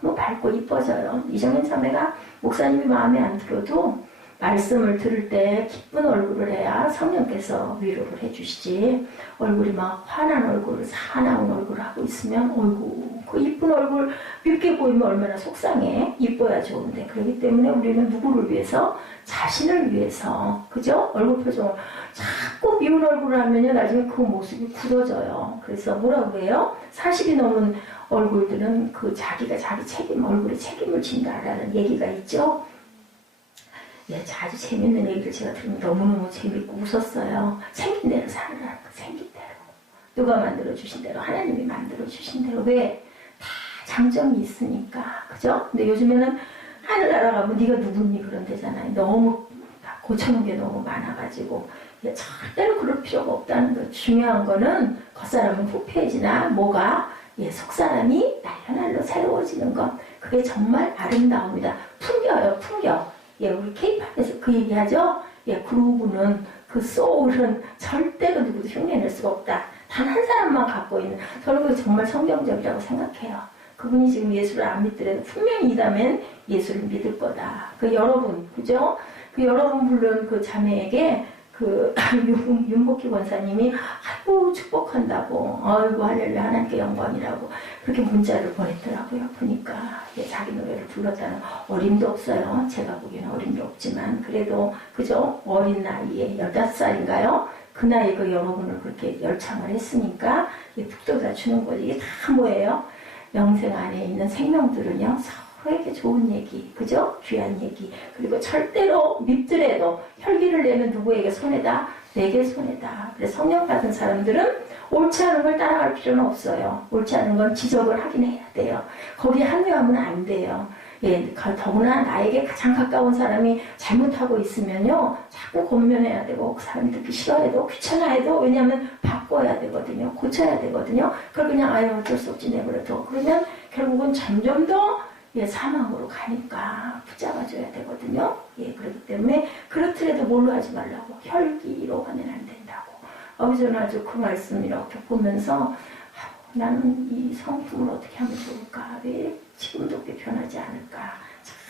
너무 밝고 이뻐져요. 이정현 자매가 목사님이 마음에 안 들어도 말씀을 들을 때 기쁜 얼굴을 해야 성령께서 위로를 해주시지. 얼굴이 막 화난 얼굴, 사나운 얼굴을 하고 있으면 어이구 그 이쁜 얼굴 밉게 보이면 얼마나 속상해. 이뻐야 좋은데. 그렇기 때문에 우리는 누구를 위해서? 자신을 위해서. 그죠? 얼굴 표정을 자꾸 미운 얼굴을 하면요 나중에 그 모습이 굳어져요. 그래서 뭐라고 해요? 40이 넘은 얼굴들은 그 자기가 자기 얼굴에 책임을 진다라는 얘기가 있죠. 예, 아주 재밌는 얘기를 제가 들으면 너무너무 재밌고 웃었어요. 생긴 대로 살으라는 거, 생긴 대로. 누가 만들어주신 대로, 하나님이 만들어주신 대로. 왜? 다 장점이 있으니까. 그죠? 근데 요즘에는 하늘나라 가면 네가 누구니 그런 데잖아요. 너무 다 고쳐놓은 게 너무 많아가지고. 예, 절대로 그럴 필요가 없다는 거. 중요한 거는 겉사람은 후패해지나 뭐가 예, 속사람이 날로 새로워지는 것. 그게 정말 아름다움이다. 풍겨요, 풍겨. 예, 우리 K-팝에서 그 얘기하죠? 예, 그루브는, 그 소울은 절대로 누구도 흉내낼 수가 없다. 단 한 사람만 갖고 있는, 저는 그게 정말 성경적이라고 생각해요. 그분이 지금 예수를 안 믿더라도 분명히 이다면 예수를 믿을 거다. 그 여러분, 그죠? 그 여러분 부른 그 자매에게 그 윤복희 권사님이 아이고 축복한다고 아이고 할렐루야 하나님께 영광이라고 그렇게 문자를 보냈더라고요. 보니까 예, 자기 노래를 불렀다는 어림도 없어요. 제가 보기에는 어림도 없지만 그래도 그죠? 어린 나이에 15살인가요? 그 나이에 그 여러분을 그렇게 열창을 했으니까 북돋아 주는 거지. 이게 다 뭐예요? 영생 안에 있는 생명들은요 서로에게 좋은 얘기, 그죠? 귀한 얘기. 그리고 절대로 밉더라도 혈기를 내면 누구에게 손해다? 내게 손해다. 그래서 성령 받은 사람들은 옳지 않은 걸 따라갈 필요는 없어요. 옳지 않은 건 지적을 하긴 해야 돼요. 거기에 합류하면 안 돼요. 예, 더구나 나에게 가장 가까운 사람이 잘못하고 있으면요 자꾸 권면해야 되고 그 사람이 듣기 싫어해도 귀찮아해도 왜냐하면 바꿔야 되거든요. 고쳐야 되거든요. 그걸 그냥 아유 어쩔 수 없지 내버려둬. 그러면 결국은 점점 더 예, 사망으로 가니까 붙잡아줘야 되거든요. 예, 그렇기 때문에 그렇더라도 뭘로 하지 말라고 혈기로 하면 안 된다고. 저는 아주 그 말씀 이렇게 보면서 나는 이 성품을 어떻게 하면 좋을까? 왜 지금도 그렇게 변하지 않을까?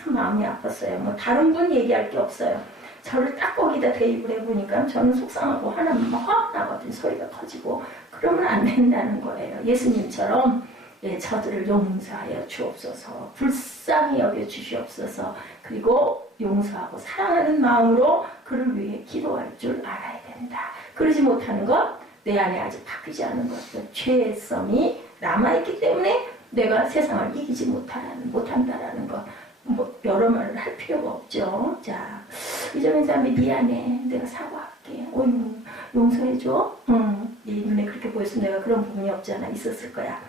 참 마음이 아팠어요. 뭐 다른 분 얘기할 게 없어요. 저를 딱 거기다 대입을 해보니까 저는 속상하고 화나면 막 나거든요. 소리가 커지고. 그러면 안 된다는 거예요. 예수님처럼 예, 저들을 용서하여 주옵소서. 불쌍히 여겨 주시옵소서. 그리고 용서하고 사랑하는 마음으로 그를 위해 기도할 줄 알아야 된다. 그러지 못하는 것, 내 안에 아직 바뀌지 않은 것들, 죄성이 남아있기 때문에 내가 세상을 이기지 못한다라는 것, 뭐 여러 말을 할 필요가 없죠. 자, 이정현 사람이 미안해. 내가 사과할게. 어휴, 용서해줘. 네 눈에 그렇게 보였으면 내가 그런 부분이 없지 않아 있었을 거야.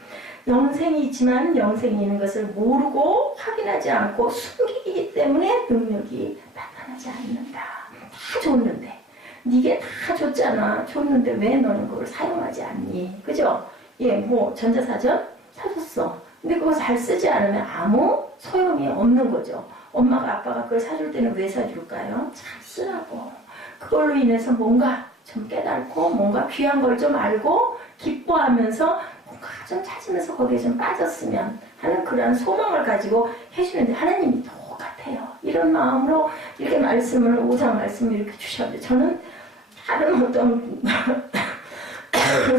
영생이 있지만 영생이 있는 것을 모르고 확인하지 않고 숨기기 때문에 능력이 나타나지 않는다. 다 줬는데 니게 다 줬잖아. 줬는데 왜 너는 그걸 사용하지 않니? 그죠? 예, 뭐 전자사전 사줬어. 근데 그거 잘 쓰지 않으면 아무 소용이 없는 거죠. 엄마가 아빠가 그걸 사줄 때는 왜 사줄까요? 잘 쓰라고. 그걸로 인해서 뭔가 좀 깨닫고 뭔가 귀한 걸 좀 알고 기뻐하면서 뭔가 좀 찾으면서 거기에 좀 빠졌으면 하는 그런 소망을 가지고 해주는데 하나님이 똑같아요. 이런 마음으로 이렇게 말씀을 5장 말씀을 이렇게 주셨는데 저는 다른 어떤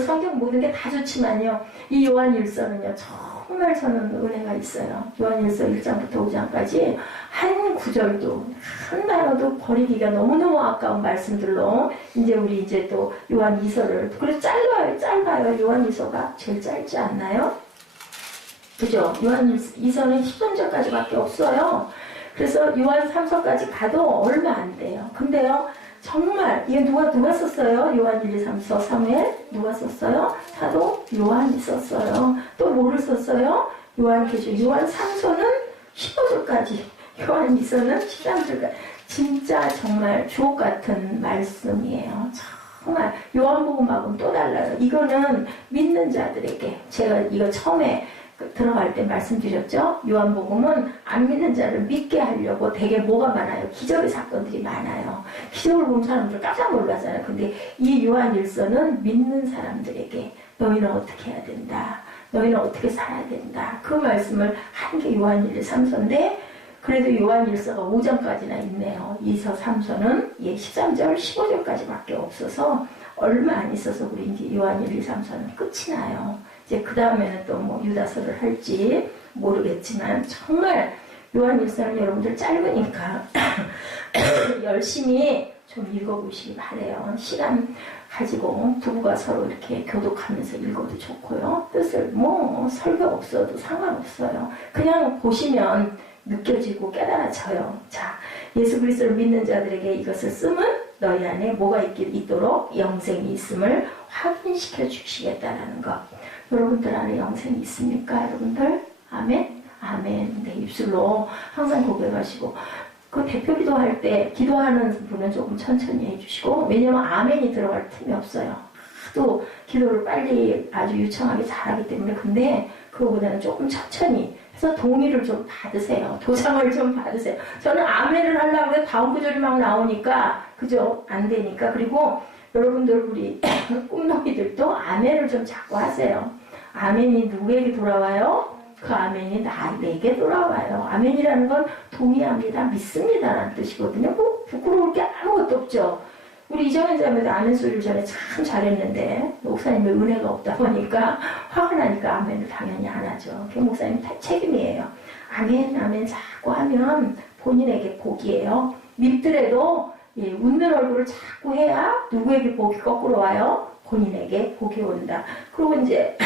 성경 모든 게 다 좋지만요. 이 요한일서는요. 정말 저는 은혜가 있어요. 요한일서 1장부터 5장까지 한 구절도 한 단어도 버리기가 너무너무 아까운 말씀들로 이제 우리 이제 또 요한 2서를 그래서 짧아요. 요한 2서가 제일 짧지 않나요? 그죠? 요한 2서는 13절까지밖에 없어요. 그래서 요한 3서까지 가도 얼마 안 돼요. 근데요. 정말 이게 누가 썼어요? 요한 1, 2, 3서 사무엘 누가 썼어요? 사도 요한이 썼어요. 또 뭐를 썼어요? 요한계시록. 요한 3서는 15절까지 요한 2서는 13절까지 진짜 정말 주옥 같은 말씀이에요. 정말 요한복음하고는 또 달라요. 이거는 믿는 자들에게, 제가 이거 처음에 들어갈 때 말씀드렸죠. 요한복음은 안 믿는 자를 믿게 하려고 되게 뭐가 많아요. 기적의 사건들이 많아요. 기적을 본 사람들 깜짝 놀라잖아요. 근데 이 요한일서는 믿는 사람들에게 너희는 어떻게 해야 된다. 너희는 어떻게 살아야 된다. 그 말씀을 한 게 요한 1, 3서인데 그래도 요한 1서가 5장까지나 있네요. 2서, 3서는 13절, 15절까지밖에 없어서 얼마 안 있어서 우리 이제 요한 1, 2, 3서는 끝이 나요. 이제 그 다음에는 또 뭐 유다서를 할지 모르겠지만 정말 요한 1서는 여러분들 짧으니까 열심히 좀 읽어보시기 바래요. 시간 가지고 부부가 서로 이렇게 교독하면서 읽어도 좋고요. 뜻을 뭐 설교 없어도 상관없어요. 그냥 보시면 느껴지고 깨달아져요. 자, 예수 그리스도를 믿는 자들에게 이것을 쓰면 너희 안에 뭐가 있도록 영생이 있음을 확인시켜 주시겠다라는 것. 여러분들 안에 영생이 있습니까? 여러분들? 아멘? 아멘. 네, 입술로 항상 고백하시고 그 대표 기도할 때 기도하는 분은 조금 천천히 해주시고 왜냐면 아멘이 들어갈 틈이 없어요. 또 기도를 빨리 아주 유창하게 잘하기 때문에 근데 그거보다는 조금 천천히 해서 동의를 좀 받으세요. 도장을 좀 받으세요. 저는 아멘을 하려고 해 다음 구절이 막 나오니까 그죠? 안 되니까 그리고 여러분들 우리 꿈놀이들도 아멘을 좀 자꾸 하세요. 아멘이 누구에게 돌아와요? 그 아멘이 내게 돌아와요. 아멘이라는 건 동의합니다. 믿습니다라는 뜻이거든요. 뭐 부끄러울 게 아무것도 없죠. 우리 이정현 자매도 아멘 소리를 전에 참 잘했는데 목사님의 은혜가 없다 보니까 화가 나니까 아멘을 당연히 안 하죠. 그게 목사님 책임이에요. 아멘 아멘 자꾸 하면 본인에게 복이에요. 밉더라도 웃는 얼굴을 자꾸 해야 누구에게 복이 거꾸로 와요? 본인에게 복이 온다. 그리고 이제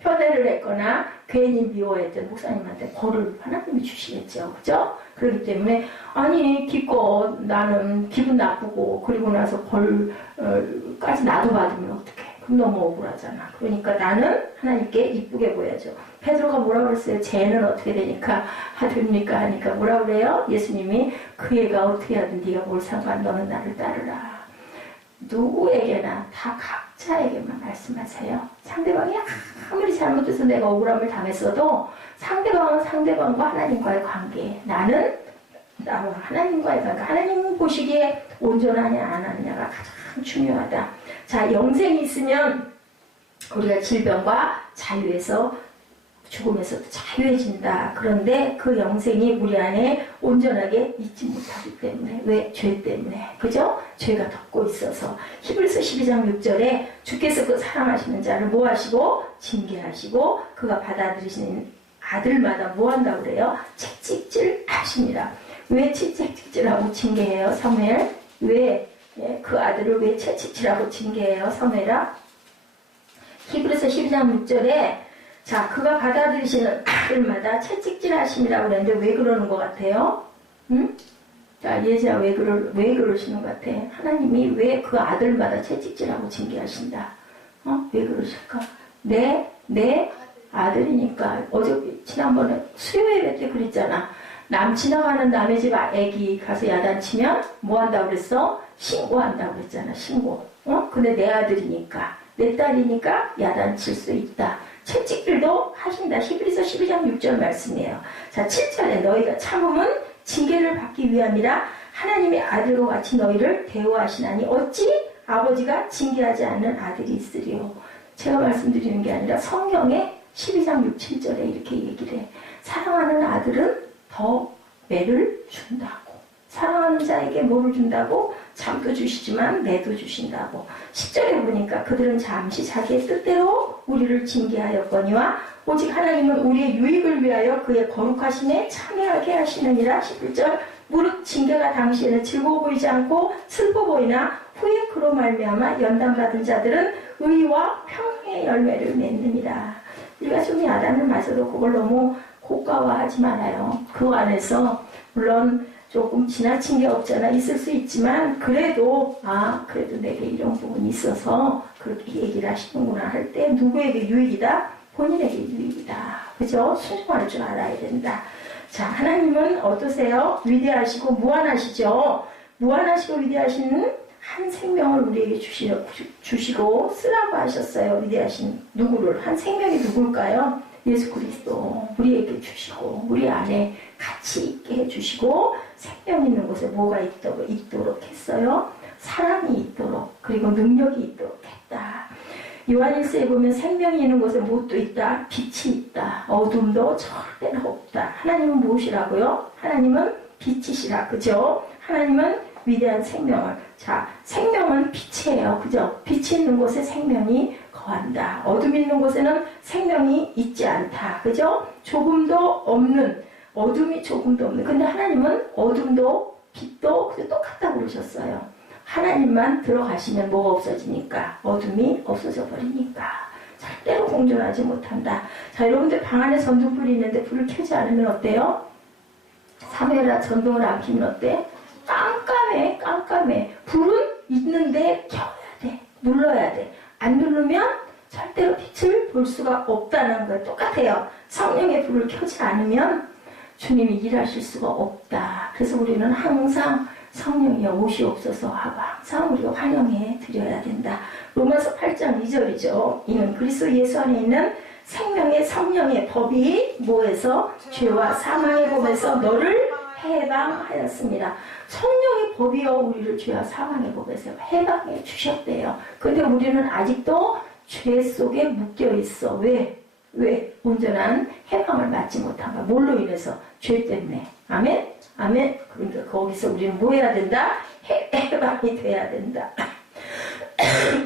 편애를 했거나 괜히 미워했던 목사님한테 벌을 하나님이 주시겠죠. 그죠? 그렇기 때문에 아니 기껏 나는 기분 나쁘고 그리고 나서 벌까지 나도 받으면 어떡해. 그럼 너무 억울하잖아. 그러니까 나는 하나님께 이쁘게 보여야죠. 베드로가 뭐라 그랬어요? 쟤는 어떻게 되니까 됩니까? 하니까 뭐라 그래요? 예수님이 그 애가 어떻게 하든 네가 뭘 상관 너는 나를 따르라. 누구에게나 다 각자에게만 말씀하세요. 상대방이 아무리 잘못해서 내가 억울함을 당했어도 상대방은 상대방과 하나님과의 관계 나는 나와 하나님과의 관계 하나님 보시기에 온전하냐 안 하느냐가 가장 중요하다. 자, 영생이 있으면 우리가 질병과 자유에서 죽음에서도 자유해진다. 그런데 그 영생이 우리 안에 온전하게 있지 못하기 때문에 왜? 죄 때문에. 그죠? 죄가 덮고 있어서 히브리서 12장 6절에 주께서 그 사랑하시는 자를 뭐 하시고? 징계하시고 그가 받아들이시는 아들마다 뭐 한다고 그래요? 채찍질 하십니다. 왜 채찍질하고 징계해요? 사무엘? 왜? 그 아들을 왜 채찍질하고 징계해요? 사무엘아? 히브리서 12장 6절에 자, 그가 받아들이시는 아들마다 채찍질 하심이라고 그랬는데 왜 그러는 것 같아요? 응? 자, 예수야 왜 그러시는 것 같아? 하나님이 왜 그 아들마다 채찍질하고 징계하신다? 왜 그러실까? 내 아들이니까. 지난번에 수요예배 때 그랬잖아. 지나가는 남의 집 애기 가서 야단치면 뭐 한다고 그랬어? 신고한다고 그랬잖아. 신고. 근데 내 아들이니까. 내 딸이니까 야단칠 수 있다. 채찍질도 하신다. 히브리서 12장 6절 말씀이에요. 자, 7절에 너희가 참음은 징계를 받기 위함이라 하나님의 아들과 같이 너희를 대우하시나니 어찌 아버지가 징계하지 않는 아들이 있으리요. 제가 말씀드리는 게 아니라 성경에 12장 6, 7절에 이렇게 얘기를 해. 사랑하는 아들은 더 매를 준다고. 사랑하는 자에게 뭐를 준다고? 잠도 주시지만 매도 주신다고. 10절에 보니까 그들은 잠시 자기의 뜻대로 우리를 징계하였거니와 오직 하나님은 우리의 유익을 위하여 그의 거룩하심에 참여하게 하시느니라. 11절 무릇 징계가 당시에는 즐거워 보이지 않고 슬퍼 보이나 후에 그로 말미암아 연단받은 자들은 의와 평강의 열매를 맺느니라. 우리가 좀 야단을맞아도 그걸 너무 고가화하지 말아요. 그 안에서 물론 조금 지나친 게 없잖아. 있을 수 있지만 그래도 그래도 내게 이런 부분이 있어서 그렇게 얘기를 하시는구나 할 때 누구에게 유익이다? 본인에게 유익이다. 그죠? 순종할 줄 알아야 된다. 자, 하나님은 어떠세요? 위대하시고 무한하시죠? 무한하시고 위대하신 한 생명을 우리에게 주시고 쓰라고 하셨어요. 위대하신 누구를? 한 생명이 누굴까요? 예수 그리스도 우리에게 주시고 우리 안에 같이 있게 해주시고 생명 있는 곳에 뭐가 있도록 했어요? 사랑이 있도록 그리고 능력이 있도록 했다. 요한일서에 보면 생명이 있는 곳에 무엇도 있다. 빛이 있다. 어둠도 절대로 없다. 하나님은 무엇이라고요? 하나님은 빛이시라. 그죠? 하나님은 위대한 생명을. 자, 생명은 빛이에요. 그죠? 빛이 있는 곳에 생명이 거한다. 어둠 있는 곳에는 생명이 있지 않다. 그죠? 조금도 없는, 어둠이 조금도 없는. 근데 하나님은 어둠도 빛도 똑같다고 그러셨어요. 하나님만 들어가시면 뭐가 없어지니까? 어둠이 없어져 버리니까. 절대로 공존하지 못한다. 자, 여러분들 방 안에 전등불이 있는데 불을 켜지 않으면 어때요? 사무엘아, 전등을 안 켜면 어때? 깜깜해. 불은 있는데 켜야 돼. 눌러야 돼. 안 누르면 절대로 빛을 볼 수가 없다는 거 똑같아요. 성령의 불을 켜지 않으면 주님이 일하실 수가 없다. 그래서 우리는 항상 성령이 오시옵소서 하고 항상 우리가 환영해 드려야 된다. 로마서 8장 2절이죠. 이는 그리스도 예수 안에 있는 생명의 성령의 법이 뭐에서? 죄와 사망의 법에서 너를 해방하였습니다. 성령의 법이요 우리를 죄와 사망의 법에서 해방해 주셨대요. 근데 우리는 아직도 죄 속에 묶여 있어. 왜? 온전한 해방을 받지 못한 거야. 뭘로 인해서? 죄 때문에. 아멘? 그러니까 거기서 우리는 뭐 해야 된다? 해방이 돼야 된다.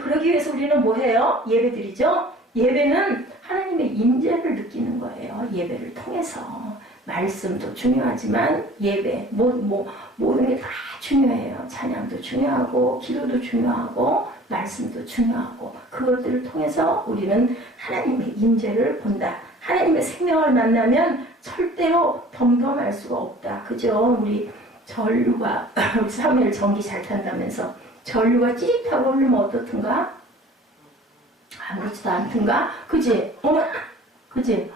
그러기 위해서 우리는 뭐 해요? 예배 드리죠? 예배는 하나님의 임재를 느끼는 거예요. 예배를 통해서. 말씀도 중요하지만 예배, 모든 게 다 중요해요. 찬양도 중요하고 기도도 중요하고 말씀도 중요하고 그것들을 통해서 우리는 하나님의 임재를 본다. 하나님의 생명을 만나면 절대로 덤덤할 수가 없다. 그죠? 우리 전류가 우리 사무엘 전기 잘 탄다면서 전류가 찌릿하고 흐르면 어떻든가? 아무렇지도 않든가? 그지? 그지?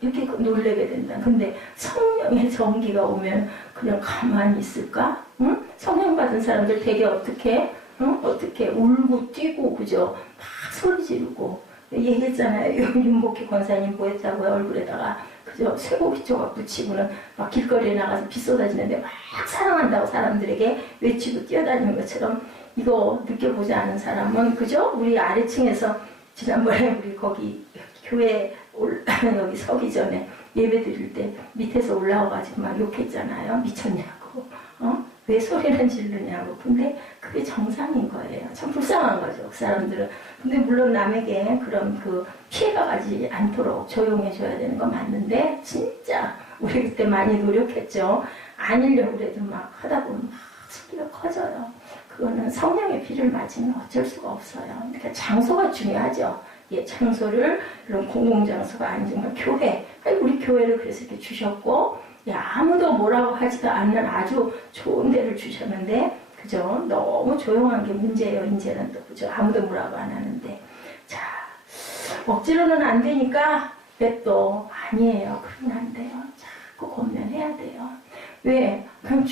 이렇게 놀래게 된다. 근데 성령의 전기가 오면 그냥 가만히 있을까? 응? 성령 받은 사람들 되게 어떻게 울고 뛰고 그죠? 막 소리 지르고 얘기했잖아요. 윤복희 권사님 뭐 했다고요? 얼굴에다가 그죠? 쇠고기 조각 붙이고는 막 길거리에 나가서 비 쏟아지는데 막 사랑한다고 사람들에게 외치고 뛰어다니는 것처럼 이거 느껴보지 않은 사람은 그죠? 우리 아래층에서 지난번에 우리 거기 교회 여기 서기 전에 예배 드릴 때 밑에서 올라와가지고 막 욕했잖아요. 미쳤냐고. 왜 소리를 지르냐고. 근데 그게 정상인 거예요. 참 불쌍한 거죠. 그 사람들은. 근데 물론 남에게 그런 그 피해가 가지 않도록 조용해줘야 되는 건 맞는데 진짜 우리 그때 많이 노력했죠. 아니려고 그래도 막 하다 보면 막 소리가 커져요. 그거는 성령의 피를 맞으면 어쩔 수가 없어요. 그러니까 장소가 중요하죠. 예, 장소를 이런 공공장소가 아니지만 교회, 우리 교회를 그래서 이렇게 주셨고, 아무도 뭐라고 하지도 않는 아주 좋은 데를 주셨는데, 그죠? 너무 조용한 게 문제예요. 이제는 또 그죠? 아무도 뭐라고 안 하는데, 자 억지로는 안 되니까 냅둬. 아니에요. 그러면 안 돼요. 자꾸 권면해야 돼요. 왜? 그럼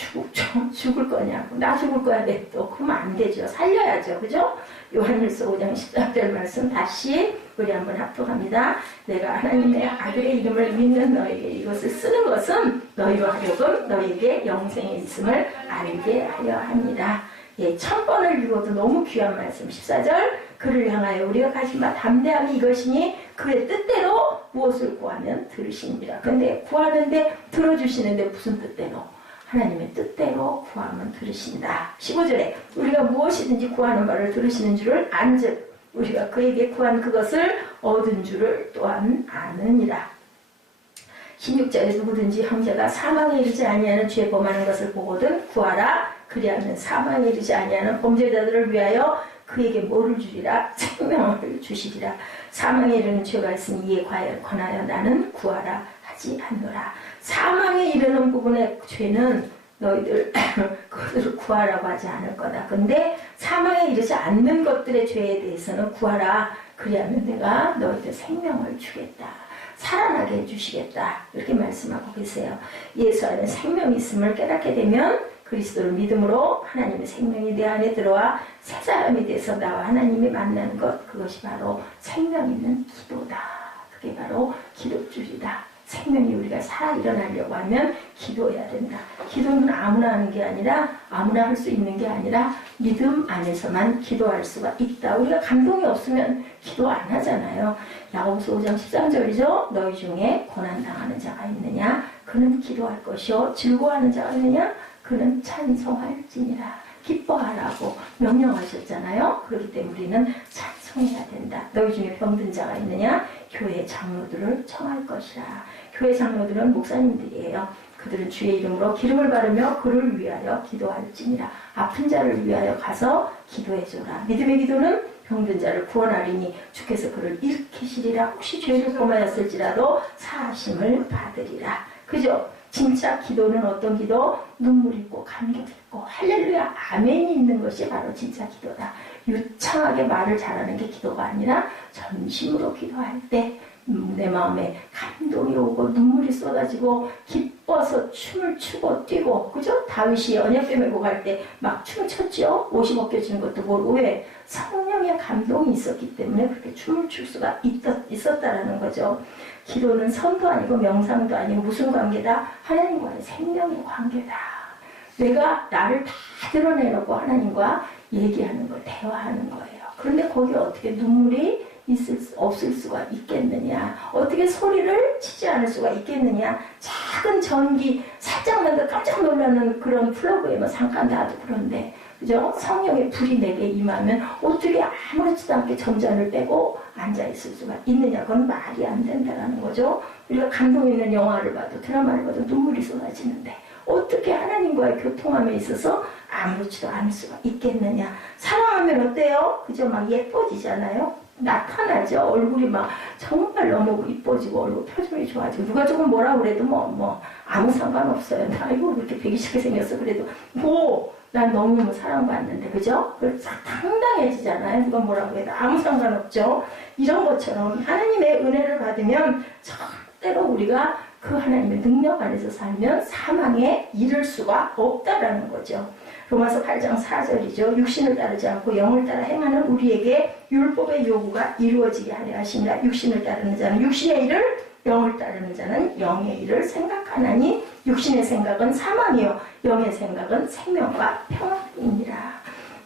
죽을 거냐고. 나 죽을 거야 냅둬. 그러면 안 되죠. 살려야죠. 그죠? 요한일서 5장 14절 말씀 다시 우리 한번 합독합니다. 내가 하나님의 아들의 이름을 믿는 너에게 이것을 쓰는 것은 너희로 하여금 너희에게 영생이 있음을 알게 하려 합니다. 예, 1000번을 읽어도 너무 귀한 말씀. 14절 그를 향하여 우리가 가진 바 담대하게 이것이니 그의 뜻대로 무엇을 구하면 들으시니라. 근데 구하는데 들어주시는데 무슨 뜻대로? 하나님의 뜻대로 구하면 들으신다. 15절에 우리가 무엇이든지 구하는 바를 들으시는 줄을 안즉 우리가 그에게 구한 그것을 얻은 줄을 또한 아느니라. 16절에 누구든지 형제가 사망에 이르지 아니하는 죄 범하는 것을 보거든 구하라. 그리하면 사망에 이르지 아니하는 범죄자들을 위하여 그에게 뭐를 주리라? 생명을 주시리라. 사망에 이르는 죄가 있으니 이에 관하여 나는 구하라 하지 않노라. 사망에 이르는 부분의 죄는 너희들 그것을 구하라고 하지 않을 거다. 근데 사망에 이르지 않는 것들의 죄에 대해서는 구하라. 그리하면 내가 너희들 생명을 주겠다. 살아나게 해주시겠다. 이렇게 말씀하고 계세요. 예수 안에 생명이 있음을 깨닫게 되면 그리스도를 믿음으로 하나님의 생명이 내 안에 들어와 새 사람이 돼서 나와 하나님이 만나는 것, 그것이 바로 생명 있는 기도다. 그게 바로 기도줄이다. 생명이 우리가 살아 일어나려고 하면 기도해야 된다. 기도는 아무나 하는 게 아니라, 아무나 할 수 있는 게 아니라 믿음 안에서만 기도할 수가 있다. 우리가 감동이 없으면 기도 안 하잖아요. 야고보서 5장 13절이죠. 너희 중에 고난당하는 자가 있느냐? 그는 기도할 것이요. 즐거워하는 자가 있느냐? 그는 찬송할지니라. 기뻐하라고 명령하셨잖아요. 그렇기 때문에 우리는 찬송해야 된다. 너희 중에 병든 자가 있느냐? 교회 장로들을 청할 것이라. 교회 장로들은 목사님들이에요. 그들은 주의 이름으로 기름을 바르며 그를 위하여 기도할지니라. 아픈 자를 위하여 가서 기도해줘라. 믿음의 기도는 병든 자를 구원하리니 주께서 그를 일으키시리라. 혹시 죄를 범하였을지라도 사하심을 받으리라. 그죠? 진짜 기도는 어떤 기도? 눈물 있고 감격 있고 할렐루야 아멘이 있는 것이 바로 진짜 기도다. 유창하게 말을 잘하는 게 기도가 아니라 전심으로 기도할 때 내 마음에 감동이 오고 눈물이 쏟아지고 기뻐서 춤을 추고 뛰고, 그죠? 다윗이 언약궤 메고 갈 때 막 춤을 췄죠. 옷이 벗겨지는 것도 모르고. 왜? 성령의 감동이 있었기 때문에 그렇게 춤을 출 수가 있었다라는 거죠. 기도는 선도 아니고 명상도 아니고 무슨 관계다? 하나님과의 생명의 관계다. 내가 나를 다 드러내놓고 하나님과 얘기하는 거, 대화하는 거예요. 그런데 거기에 어떻게 눈물이 없을 수가 있겠느냐? 어떻게 소리를 치지 않을 수가 있겠느냐? 작은 전기 살짝만 더 깜짝 놀라는 그런 플러그에만 잠깐 놔도 그런데, 그죠? 성령의 불이 내게 임하면 어떻게 아무렇지도 않게 전자를 빼고 앉아있을 수가 있느냐? 그건 말이 안 된다는 거죠. 우리가 감동 있는 영화를 봐도 드라마를 봐도 눈물이 쏟아지는데 어떻게 하나님과의 교통함에 있어서 아무렇지도 않을 수가 있겠느냐? 사랑하면 어때요? 그죠? 막 예뻐지잖아요? 나타나죠. 얼굴이 막 정말 너무 이뻐지고 얼굴 표정이 좋아지고 누가 조금 뭐라 그래도 뭐 아무 상관없어요. 아이고 이렇게 배기시게 생겼어. 그래도 난 너무 사랑받는데, 그죠? 당당해지잖아요. 누가 뭐라고 해도 아무 상관없죠. 이런 것처럼 하나님의 은혜를 받으면 절대로 우리가 그 하나님의 능력 안에서 살면 사망에 이를 수가 없다라는 거죠. 로마서 8장 4절이죠. 육신을 따르지 않고 영을 따라 행하는 우리에게 율법의 요구가 이루어지게 하려 하시니라. 육신을 따르는 자는 육신의 일을, 영을 따르는 자는 영의 일을 생각하나니 육신의 생각은 사망이요 영의 생각은 생명과 평안이니라.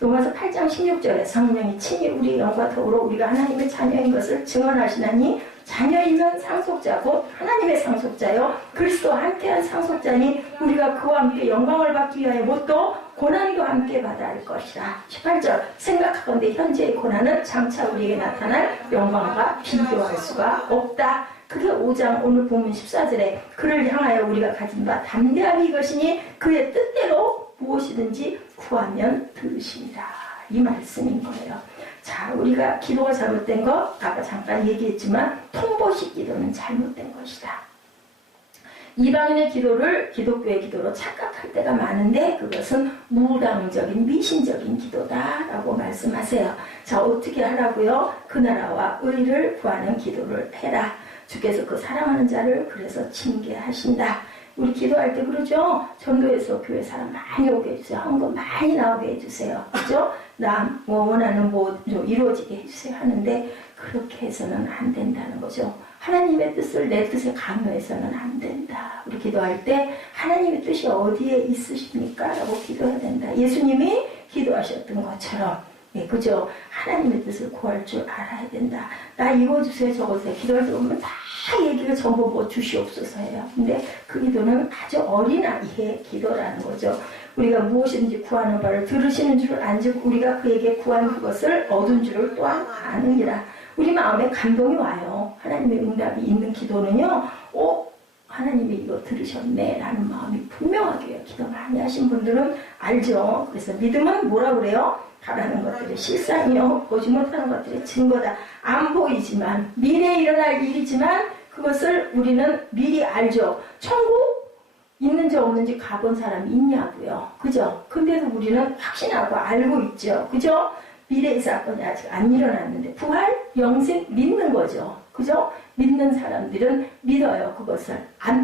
로마서 8장 16절에 성령이 친히 우리 영과 더불어 우리가 하나님의 자녀인 것을 증언하시나니 자녀이면 상속자 곧 하나님의 상속자요 그리스도와 함께한 상속자니 우리가 그와 함께 영광을 받기 위하여 뭣도 고난도 함께 받아야 할 것이라. 18절 생각하건대 현재의 고난은 장차 우리에게 나타날 영광과 비교할 수가 없다. 그게 5장 오늘 본문 14절에 그를 향하여 우리가 가진 바 담대함이 이것이니 그의 뜻대로 무엇이든지 구하면 들으시니라. 이 말씀인 거예요. 자, 우리가 기도가 잘못된 거 아까 잠깐 얘기했지만 통보식 기도는 잘못된 것이다. 이방인의 기도를 기독교의 기도로 착각할 때가 많은데 그것은 무당적인 미신적인 기도다라고 말씀하세요. 자, 어떻게 하라고요? 그 나라와 의를 구하는 기도를 해라. 주께서 그 사랑하는 자를 그래서 징계하신다. 우리 기도할 때 그러죠? 전도에서 교회 사람 많이 오게 해주세요. 헌금 많이 나오게 해주세요. 그죠? 나 원하는 좀 이루어지게 해주세요 하는데 그렇게 해서는 안 된다는 거죠. 하나님의 뜻을 내 뜻에 강요해서는 안 된다. 우리 기도할 때 하나님의 뜻이 어디에 있으십니까? 라고 기도해야 된다. 예수님이 기도하셨던 것처럼, 예, 그죠? 하나님의 뜻을 구할 줄 알아야 된다. 나 이거 주세요, 저거 주세요. 기도할 때 보면 다 얘기가 전부 뭐 주시옵소서예요. 근데 그 기도는 아주 어린아이의 기도라는 거죠. 우리가 무엇이든지 구하는 바를 들으시는 줄 안즉 우리가 그에게 구한 그것을 얻은 줄을 또한 아느니라. 우리 마음에 감동이 와요. 하나님의 응답이 있는 기도는요. 하나님이 이거 들으셨네 라는 마음이 분명하게 해요. 기도 많이 하신 분들은 알죠. 그래서 믿음은 뭐라 그래요? 바라는 것들이 실상이요 보지 못하는 것들이 증거다. 안 보이지만 미래에 일어날 일이지만 그것을 우리는 미리 알죠. 천국 있는지 없는지 가본 사람이 있냐고요. 그죠? 근데도 우리는 확신하고 알고 있죠. 그죠? 미래의 사건이 아직 안 일어났는데 부활, 영생 믿는 거죠. 그죠? 믿는 사람들은 믿어요. 그것을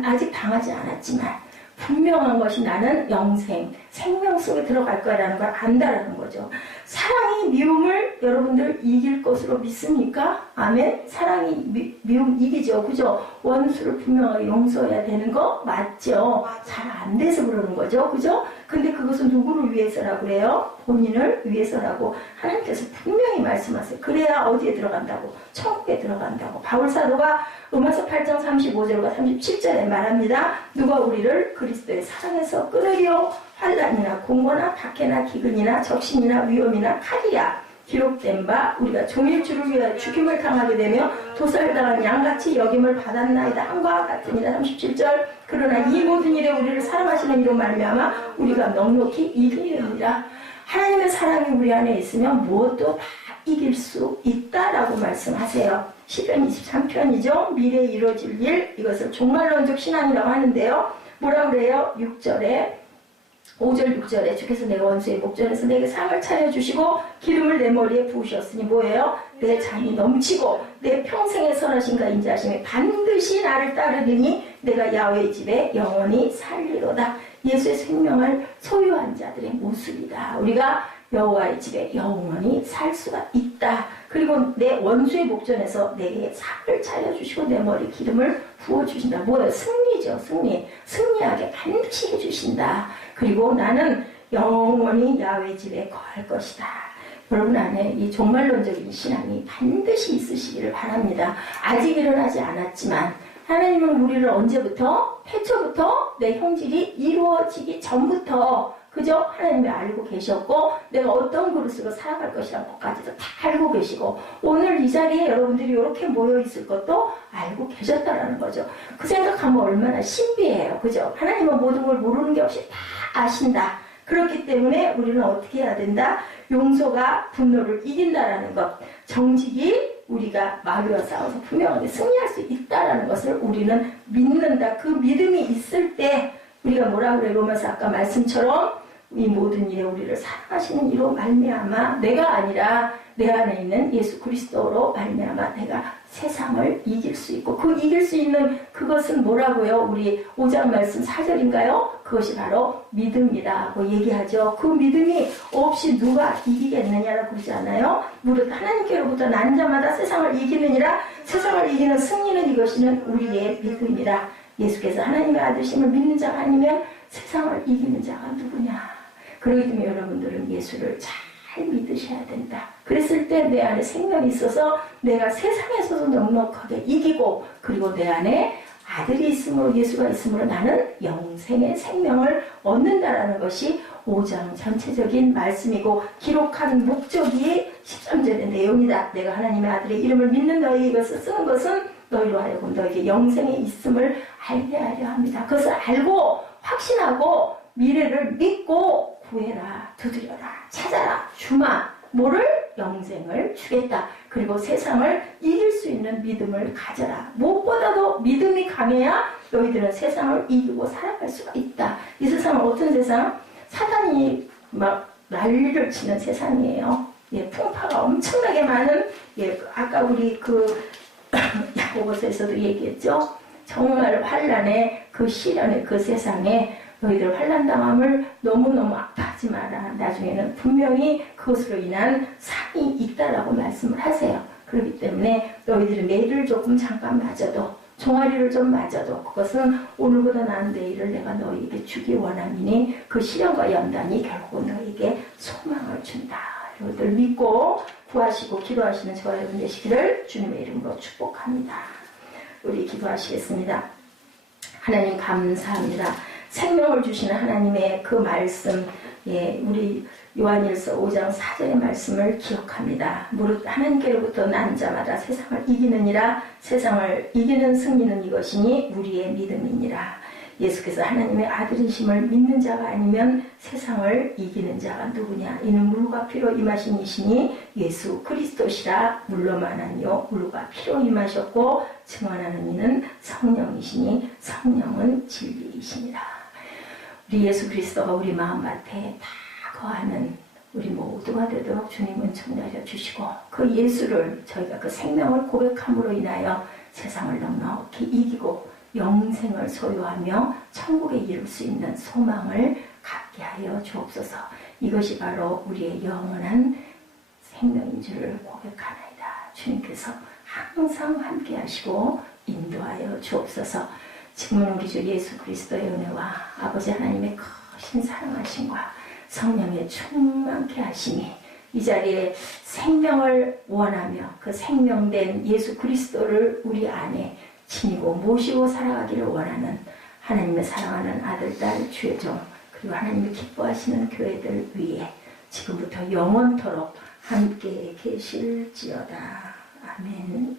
아직 당하지 않았지만 분명한 것이 나는 영생, 생명 속에 들어갈 거라는 걸 안다라는 거죠. 사랑이 미움을 여러분들 이길 것으로 믿습니까? 아멘. 사랑이 미움 이기죠. 그죠? 원수를 분명하게 용서해야 되는 거 맞죠? 잘 안 돼서 그러는 거죠. 그죠? 근데 그것은 누구를 위해서라고 그래요? 본인을 위해서라고 하나님께서 분명히 말씀하세요. 그래야 어디에 들어간다고? 천국에 들어간다고. 바울 사도가 로마서 8장 35절과 37절에 말합니다. 누가 우리를 그리스도의 사랑에서 끊으리요? 환난이나 공고나 박해나 기근이나 적신이나 위험이나 칼이야. 기록된 바 우리가 종일 주를 위하여 죽임을 당하게 되며 도살당한 양같이 여김을 받았나이다 함과 같으니라. 37절. 그러나 이 모든 일에 우리를 사랑하시는 이로 말미암아 우리가 넉넉히 이기느니라. 하나님의 사랑이 우리 안에 있으면 무엇도 다 이길 수 있다라고 말씀하세요. 시편 23편이죠. 미래에 이루어질 일, 이것을 종말론적 신앙이라고 하는데요. 뭐라 그래요? 6절에 5절 6절에 주께서 내가 원수의 목전에서 내게 상을 차려주시고 기름을 내 머리에 부으셨으니 뭐예요? 내 잔이 넘치고 내 평생의 선하신가 인자하심이 반드시 나를 따르리니 내가 야훼의 집에 영원히 살리로다. 예수의 생명을 소유한 자들의 모습이다. 우리가 여호와의 집에 영원히 살 수가 있다. 그리고 내 원수의 목전에서 내게 상을 차려주시고 내 머리에 기름을 부어주신다. 뭐예요? 승리죠. 승리하게 반드시 해주신다. 그리고 나는 영원히 야훼의 집에 거할 것이다. 여러분 안에 이 종말론적인 신앙이 반드시 있으시기를 바랍니다. 아직 일어나지 않았지만 하나님은 우리를 언제부터? 태초부터 내 형질이 이루어지기 전부터 그죠? 하나님이 알고 계셨고 내가 어떤 그릇으로 살아갈 것이라는 것까지도 다 알고 계시고 오늘 이 자리에 여러분들이 이렇게 모여있을 것도 알고 계셨다라는 거죠. 그 생각하면 얼마나 신비해요. 그죠? 하나님은 모든 걸 모르는 게 없이 다 아신다. 그렇기 때문에 우리는 어떻게 해야 된다? 용서가 분노를 이긴다라는 것. 정직이 우리가 마귀와 싸워서 분명하게 승리할 수 있다라는 것을 우리는 믿는다. 그 믿음이 있을 때 우리가 뭐라 그래? 로마서 아까 말씀처럼 이 모든 일에 우리를 사랑하시는 이로 말미암아 내가 아니라 내 안에 있는 예수 그리스도로 말미암아 내가 세상을 이길 수 있고 그 이길 수 있는 그것은 뭐라고요? 우리 5장 말씀 4절인가요? 그것이 바로 믿음이라고 얘기하죠. 그 믿음이 없이 누가 이기겠느냐라고 그러지 않아요? 무릇 하나님께로부터 난 자마다 세상을 이기느니라. 세상을 이기는 승리는 이것이는 우리의 믿음이라. 예수께서 하나님의 아들심을 믿는 자가 아니면 세상을 이기는 자가 누구냐. 그렇기 때문에 여러분들은 예수를 잘 믿으셔야 된다. 그랬을 때 내 안에 생명이 있어서 내가 세상에서도 넉넉하게 이기고 그리고 내 안에 아들이 있으므로 예수가 있으므로 나는 영생의 생명을 얻는다라는 것이 5장 전체적인 말씀이고 기록한 목적이 13절의 내용이다. 내가 하나님의 아들의 이름을 믿는 너희 이것을 쓰는 것은 너희로 하여금 너에게 영생에 있음을 알게 하려 합니다. 그것을 알고 확신하고 미래를 믿고 구해라, 두드려라, 찾아라, 주마. 뭐를? 영생을 주겠다. 그리고 세상을 이길 수 있는 믿음을 가져라. 무엇보다도 믿음이 강해야 너희들은 세상을 이기고 살아갈 수가 있다. 이 세상은 어떤 세상? 사단이 막 난리를 치는 세상이에요. 예, 풍파가 엄청나게 많은, 예, 아까 우리 야고보서에서도 얘기했죠. 정말 환란의 그 시련의 그 세상에 너희들 환난당함을 너무너무 아파하지 마라. 나중에는 분명히 그것으로 인한 상이 있다라고 말씀을 하세요. 그렇기 때문에 너희들은 내일을 조금 잠깐 맞아도 종아리를 좀 맞아도 그것은 오늘보다 나은 내일을 내가 너희에게 주기 원함이니 그 시련과 연단이 결국은 너희에게 소망을 준다. 여러분들 믿고 구하시고 기도하시는 저와 여러분 되시기를 주님의 이름으로 축복합니다. 우리 기도하시겠습니다. 하나님 감사합니다. 생명을 주시는 하나님의 그 말씀, 예, 우리 요한일서 5장 4절의 말씀을 기억합니다. 무릇 하나님께로부터 난 자마다 세상을 이기느니라. 세상을 이기는 승리는 이것이니 우리의 믿음이니라. 예수께서 하나님의 아들이심을 믿는 자가 아니면 세상을 이기는 자가 누구냐. 이는 물과 피로 임하신 이시니 예수 그리스도시라. 물로만 아니요 물과 피로 임하셨고 증언하는 이는 성령이시니 성령은 진리이시니라. 우리 예수 그리스도가 우리 마음밭에 다 거하는 우리 모두가 되도록 주님은 청하여 주시고 그 예수를 저희가 그 생명을 고백함으로 인하여 세상을 넉넉히 이기고 영생을 소유하며 천국에 이룰 수 있는 소망을 갖게 하여 주옵소서. 이것이 바로 우리의 영원한 생명인 줄을 고백하나이다. 주님께서 항상 함께 하시고 인도하여 주옵소서. 지금은 우리 주 예수 그리스도의 은혜와 아버지 하나님의 크신 사랑하심과 성령의 충만케 하심이 이 자리에 생명을 원하며 그 생명된 예수 그리스도를 우리 안에 지니고 모시고 살아가기를 원하는 하나님의 사랑하는 아들, 딸, 주의 종 그리고 하나님이 기뻐하시는 교회들 위에 지금부터 영원토록 함께 계실지어다. 아멘.